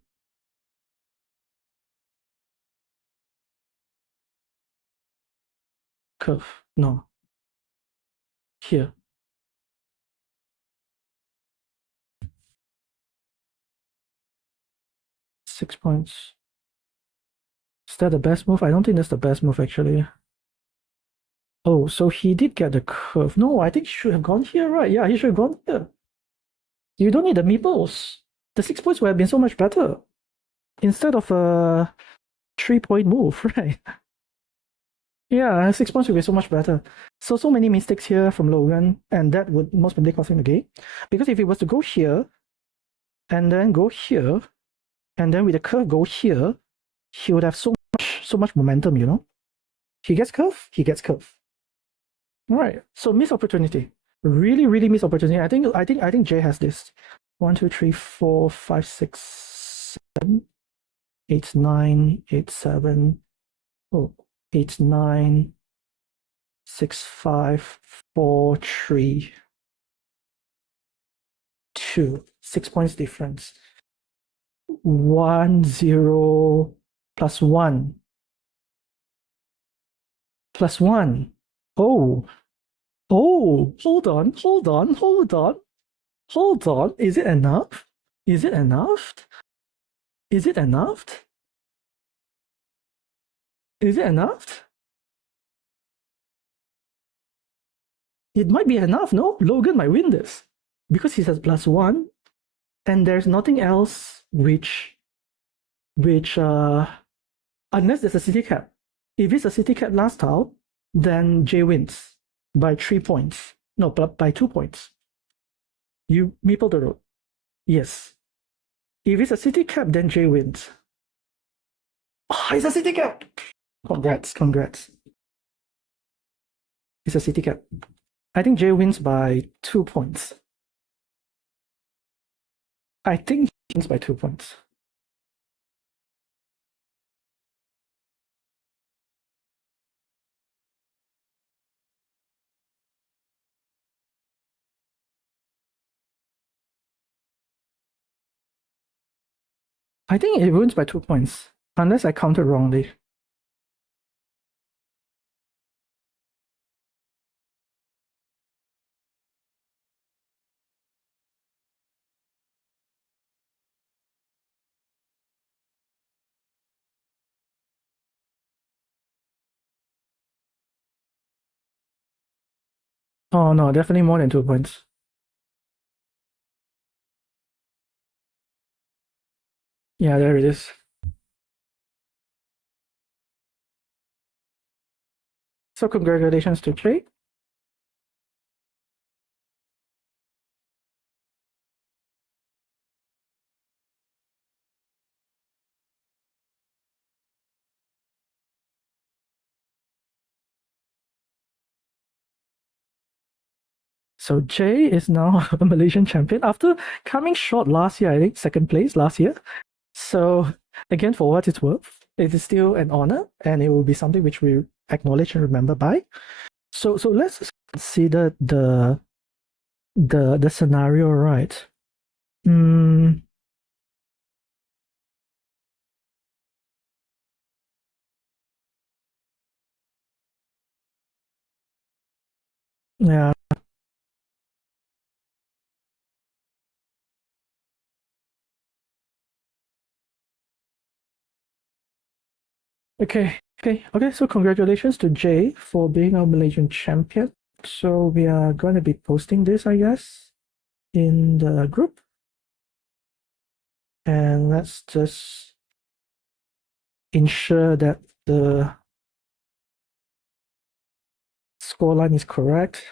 curve. No. Here. Six points. Is that the best move? I don't think that's the best move, actually. Oh, so he did get the curve. No, I think he should have gone here, right? Yeah, he should have gone here. You don't need the meeples. The 6 points would have been so much better. Instead of a 3-point move, right? Yeah, 6 points would be so much better. So many mistakes here from Logan, and that would most probably cost him the game. Because if he was to go here, and then go here, and then with the curve go here, he would have so much momentum, you know? He gets curve, he gets curve. All right, so missed opportunity. Really, really missed opportunity. I think Jay has this. 1, 2, 3, 4, 5, 6, 7, 8, 9, 8, 7. Oh, 8, 9, 6, 5, 4, 3, 2. 6 points difference. 1, 0, plus 1. Plus 1. Oh, hold on. Hold on. Is it enough? Is it enough? Is it enough? Is it enough? It might be enough, no? Logan might win this because he has plus 1, and there's nothing else which unless there's a city cap. If it's a city cap last tile, then Jay wins by 3 points. No, but by 2 points. You meeple the road. Yes. If it's a city cap, then Jay wins. Oh, it's a city cap! Congrats. It's a city cap. I think Jay wins by 2 points. I think he wins by 2 points. I think it wins by 2 points, unless I counted wrongly. Oh no, definitely more than 2 points. Yeah, there it is. So congratulations to Jay. So Jay is now a Malaysian champion after coming short last year, I think, second place last year. So again, for what it's worth, it is still an honor, and it will be something which we acknowledge and remember by. So let's consider the scenario, right? Yeah. Okay. So congratulations to Jay for being our Malaysian champion. So we are going to be posting this, I guess, in the group. And let's just ensure that the scoreline is correct.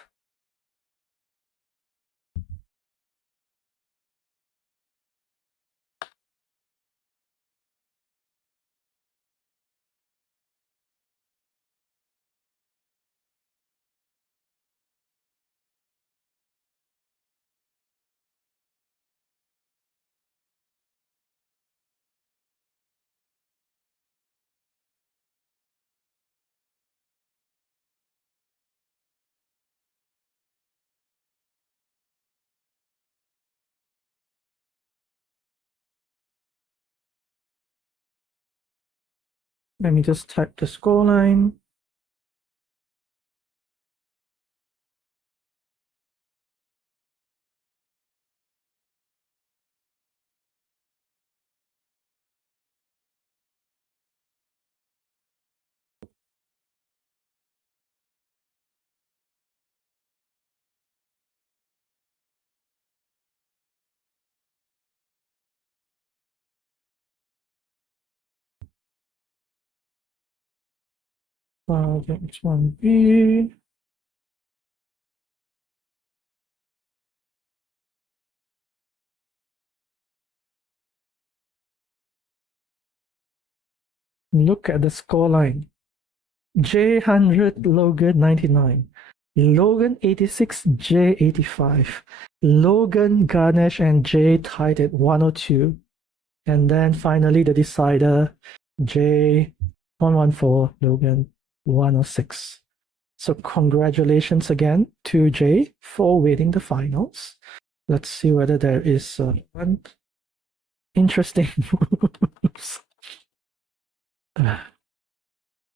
Let me just type the scoreline. JXIV. Look at the scoreline. J100, Logan 99. Logan 86, J 85. Logan, Ghanesh, and J tied at 102. And then finally the decider, J 114, Logan 106. So congratulations again to J for winning the finals. Let's see whether there is one interesting moves.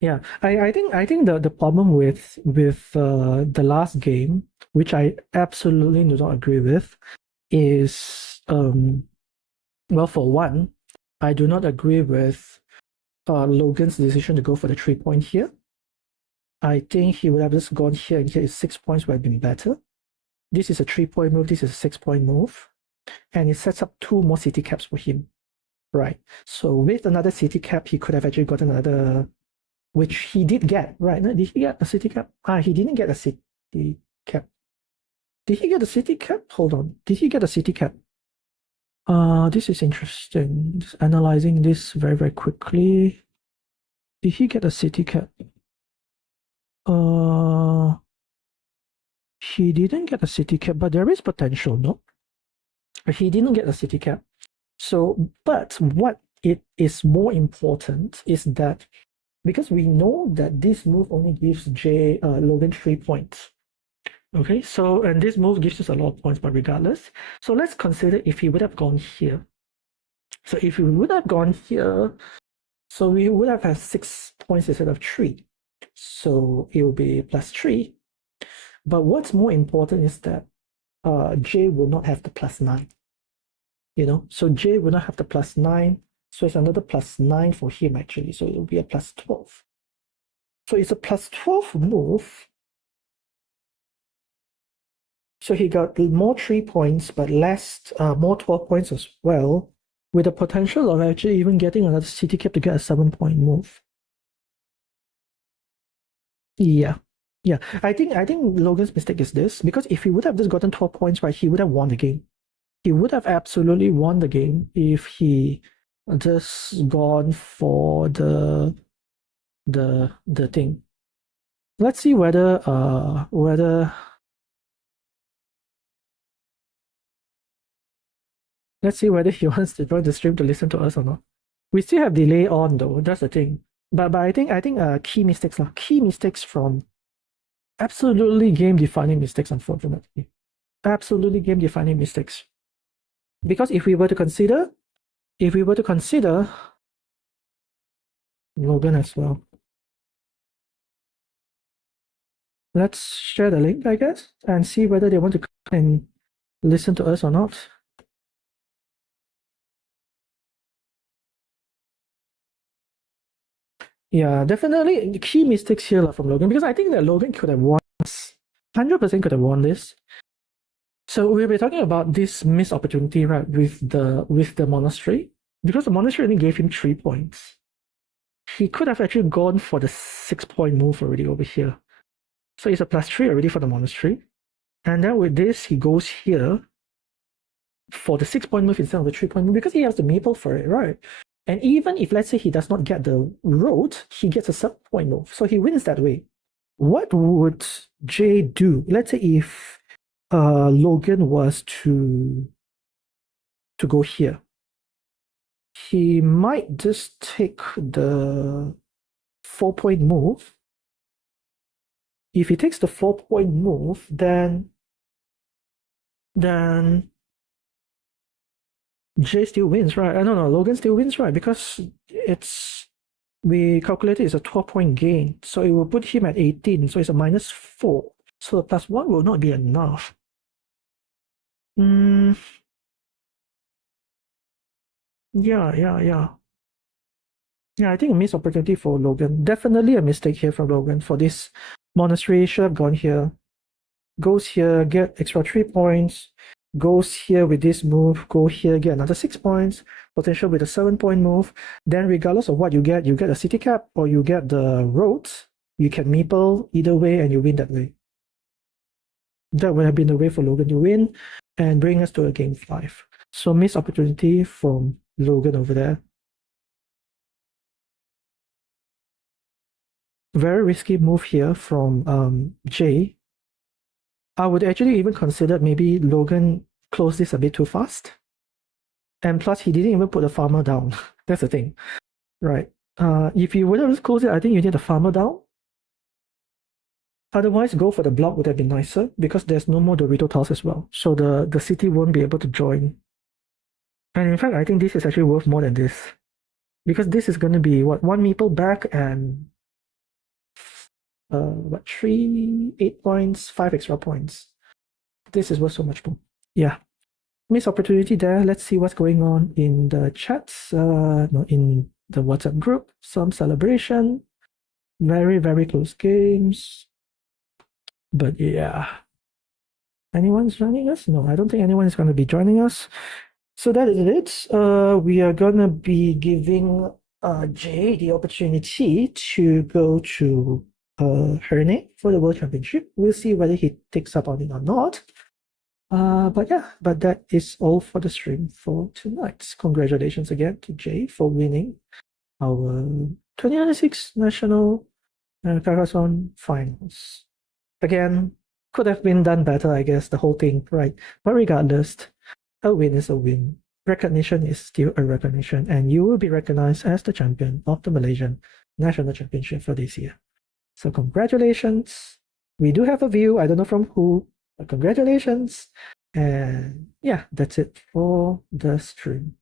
Yeah, I think the problem with the last game, which I absolutely do not agree with, is well, for one, I do not agree with Logan's decision to go for the 3-point here. I think he would have just gone here, and here is 6 points would have been better. This is a 3-point move, this is a 6-point move, and it sets up 2 more city caps for him. Right. So with another city cap, he could have actually gotten another, which he did get, right? Did he get a city cap? He didn't get a city cap. Did he get a city cap? Hold on. Did he get a city cap? This is interesting. Just analyzing this very, very quickly. Did he get a city cap? He didn't get a city cap, but there is potential, no? He didn't get a city cap. So, but what it is more important is that because we know that this move only gives Logan 3 points. Okay, so, and this move gives us a lot of points, but regardless. So let's consider if he would have gone here. So if he would have gone here, so we would have had 6 points instead of 3. So it will be +3. But what's more important is that J will not have the +9. You know, so J will not have the +9. So it's another +9 for him actually. So it will be a +12. So it's a +12 move. So he got more 3 points, but less, more 12 points as well, with the potential of actually even getting another city cap to get a 7-point move. Yeah. Yeah. I think Logan's mistake is this, because if he would have just gotten 12 points, right, he would have won the game. He would have absolutely won the game if he just gone for the thing. Let's see whether let's see whether he wants to join the stream to listen to us or not. We still have delay on though, that's the thing. But I think key mistakes lah. Key mistakes from absolutely game-defining mistakes, unfortunately. Absolutely game-defining mistakes. Because if we were to consider Logan as well. Let's share the link, I guess, and see whether they want to come and listen to us or not. Yeah, definitely the key mistakes here from Logan, because I think that Logan could have won this. 100% could have won this. So we'll be talking about this missed opportunity, right, with the monastery, because the monastery only gave him 3 points. He could have actually gone for the 6-point move already over here. So it's a +3 already for the monastery. And then with this, he goes here for the 6-point move instead of the 3-point move, because he has the maple for it, right? And even if, let's say, he does not get the road, he gets a 7-point move. So he wins that way. What would Jay do? Let's say if Logan was to go here. He might just take the 4-point move. If he takes the 4-point move, then Jay still wins, right? I don't know, Logan still wins, right? Because we calculated it's a 12-point gain. So it will put him at 18. So it's a -4. So the +1 will not be enough. Yeah. Yeah, I think a missed opportunity for Logan. Definitely a mistake here from Logan for this monastery. Should have gone here. Goes here, get extra 3 points. Goes here with this move. Go here, get another 6 points. Potential with a 7-point move. Then regardless of what you get a city cap or you get the roads. You can meeple either way and you win that way. That would have been the way for Logan to win and bring us to a game 5. So missed opportunity from Logan over there. Very risky move here from Jay. I would actually even consider maybe Logan closed this a bit too fast. And plus, he didn't even put the farmer down. That's the thing, right? If you would have closed it, I think you need the farmer down. Otherwise, go for the block would have been nicer because there's no more Dorito tiles as well. So the city won't be able to join. And in fact, I think this is actually worth more than this. Because this is going to be, what, 1 meeple back and 3, 8 points, 5 extra points. This is worth so much more. Yeah. Missed opportunity there. Let's see what's going on in the chats. No, in the WhatsApp group. Some celebration. Very, very close games. But yeah. Anyone's joining us? No, I don't think anyone is going to be joining us. So that is it. We are going to be giving Jay the opportunity to go to Herne for the World Championship. We'll see whether he takes up on it or not. But yeah, but that is all for the stream for tonight. Congratulations again to Jay for winning our 2026 National Carcassonne Finals. Again, could have been done better, I guess, the whole thing, right? But regardless, a win is a win. Recognition is still a recognition, and you will be recognized as the champion of the Malaysian National Championship for this year. So congratulations. We do have a view. I don't know from who, but congratulations. And yeah, that's it for the stream.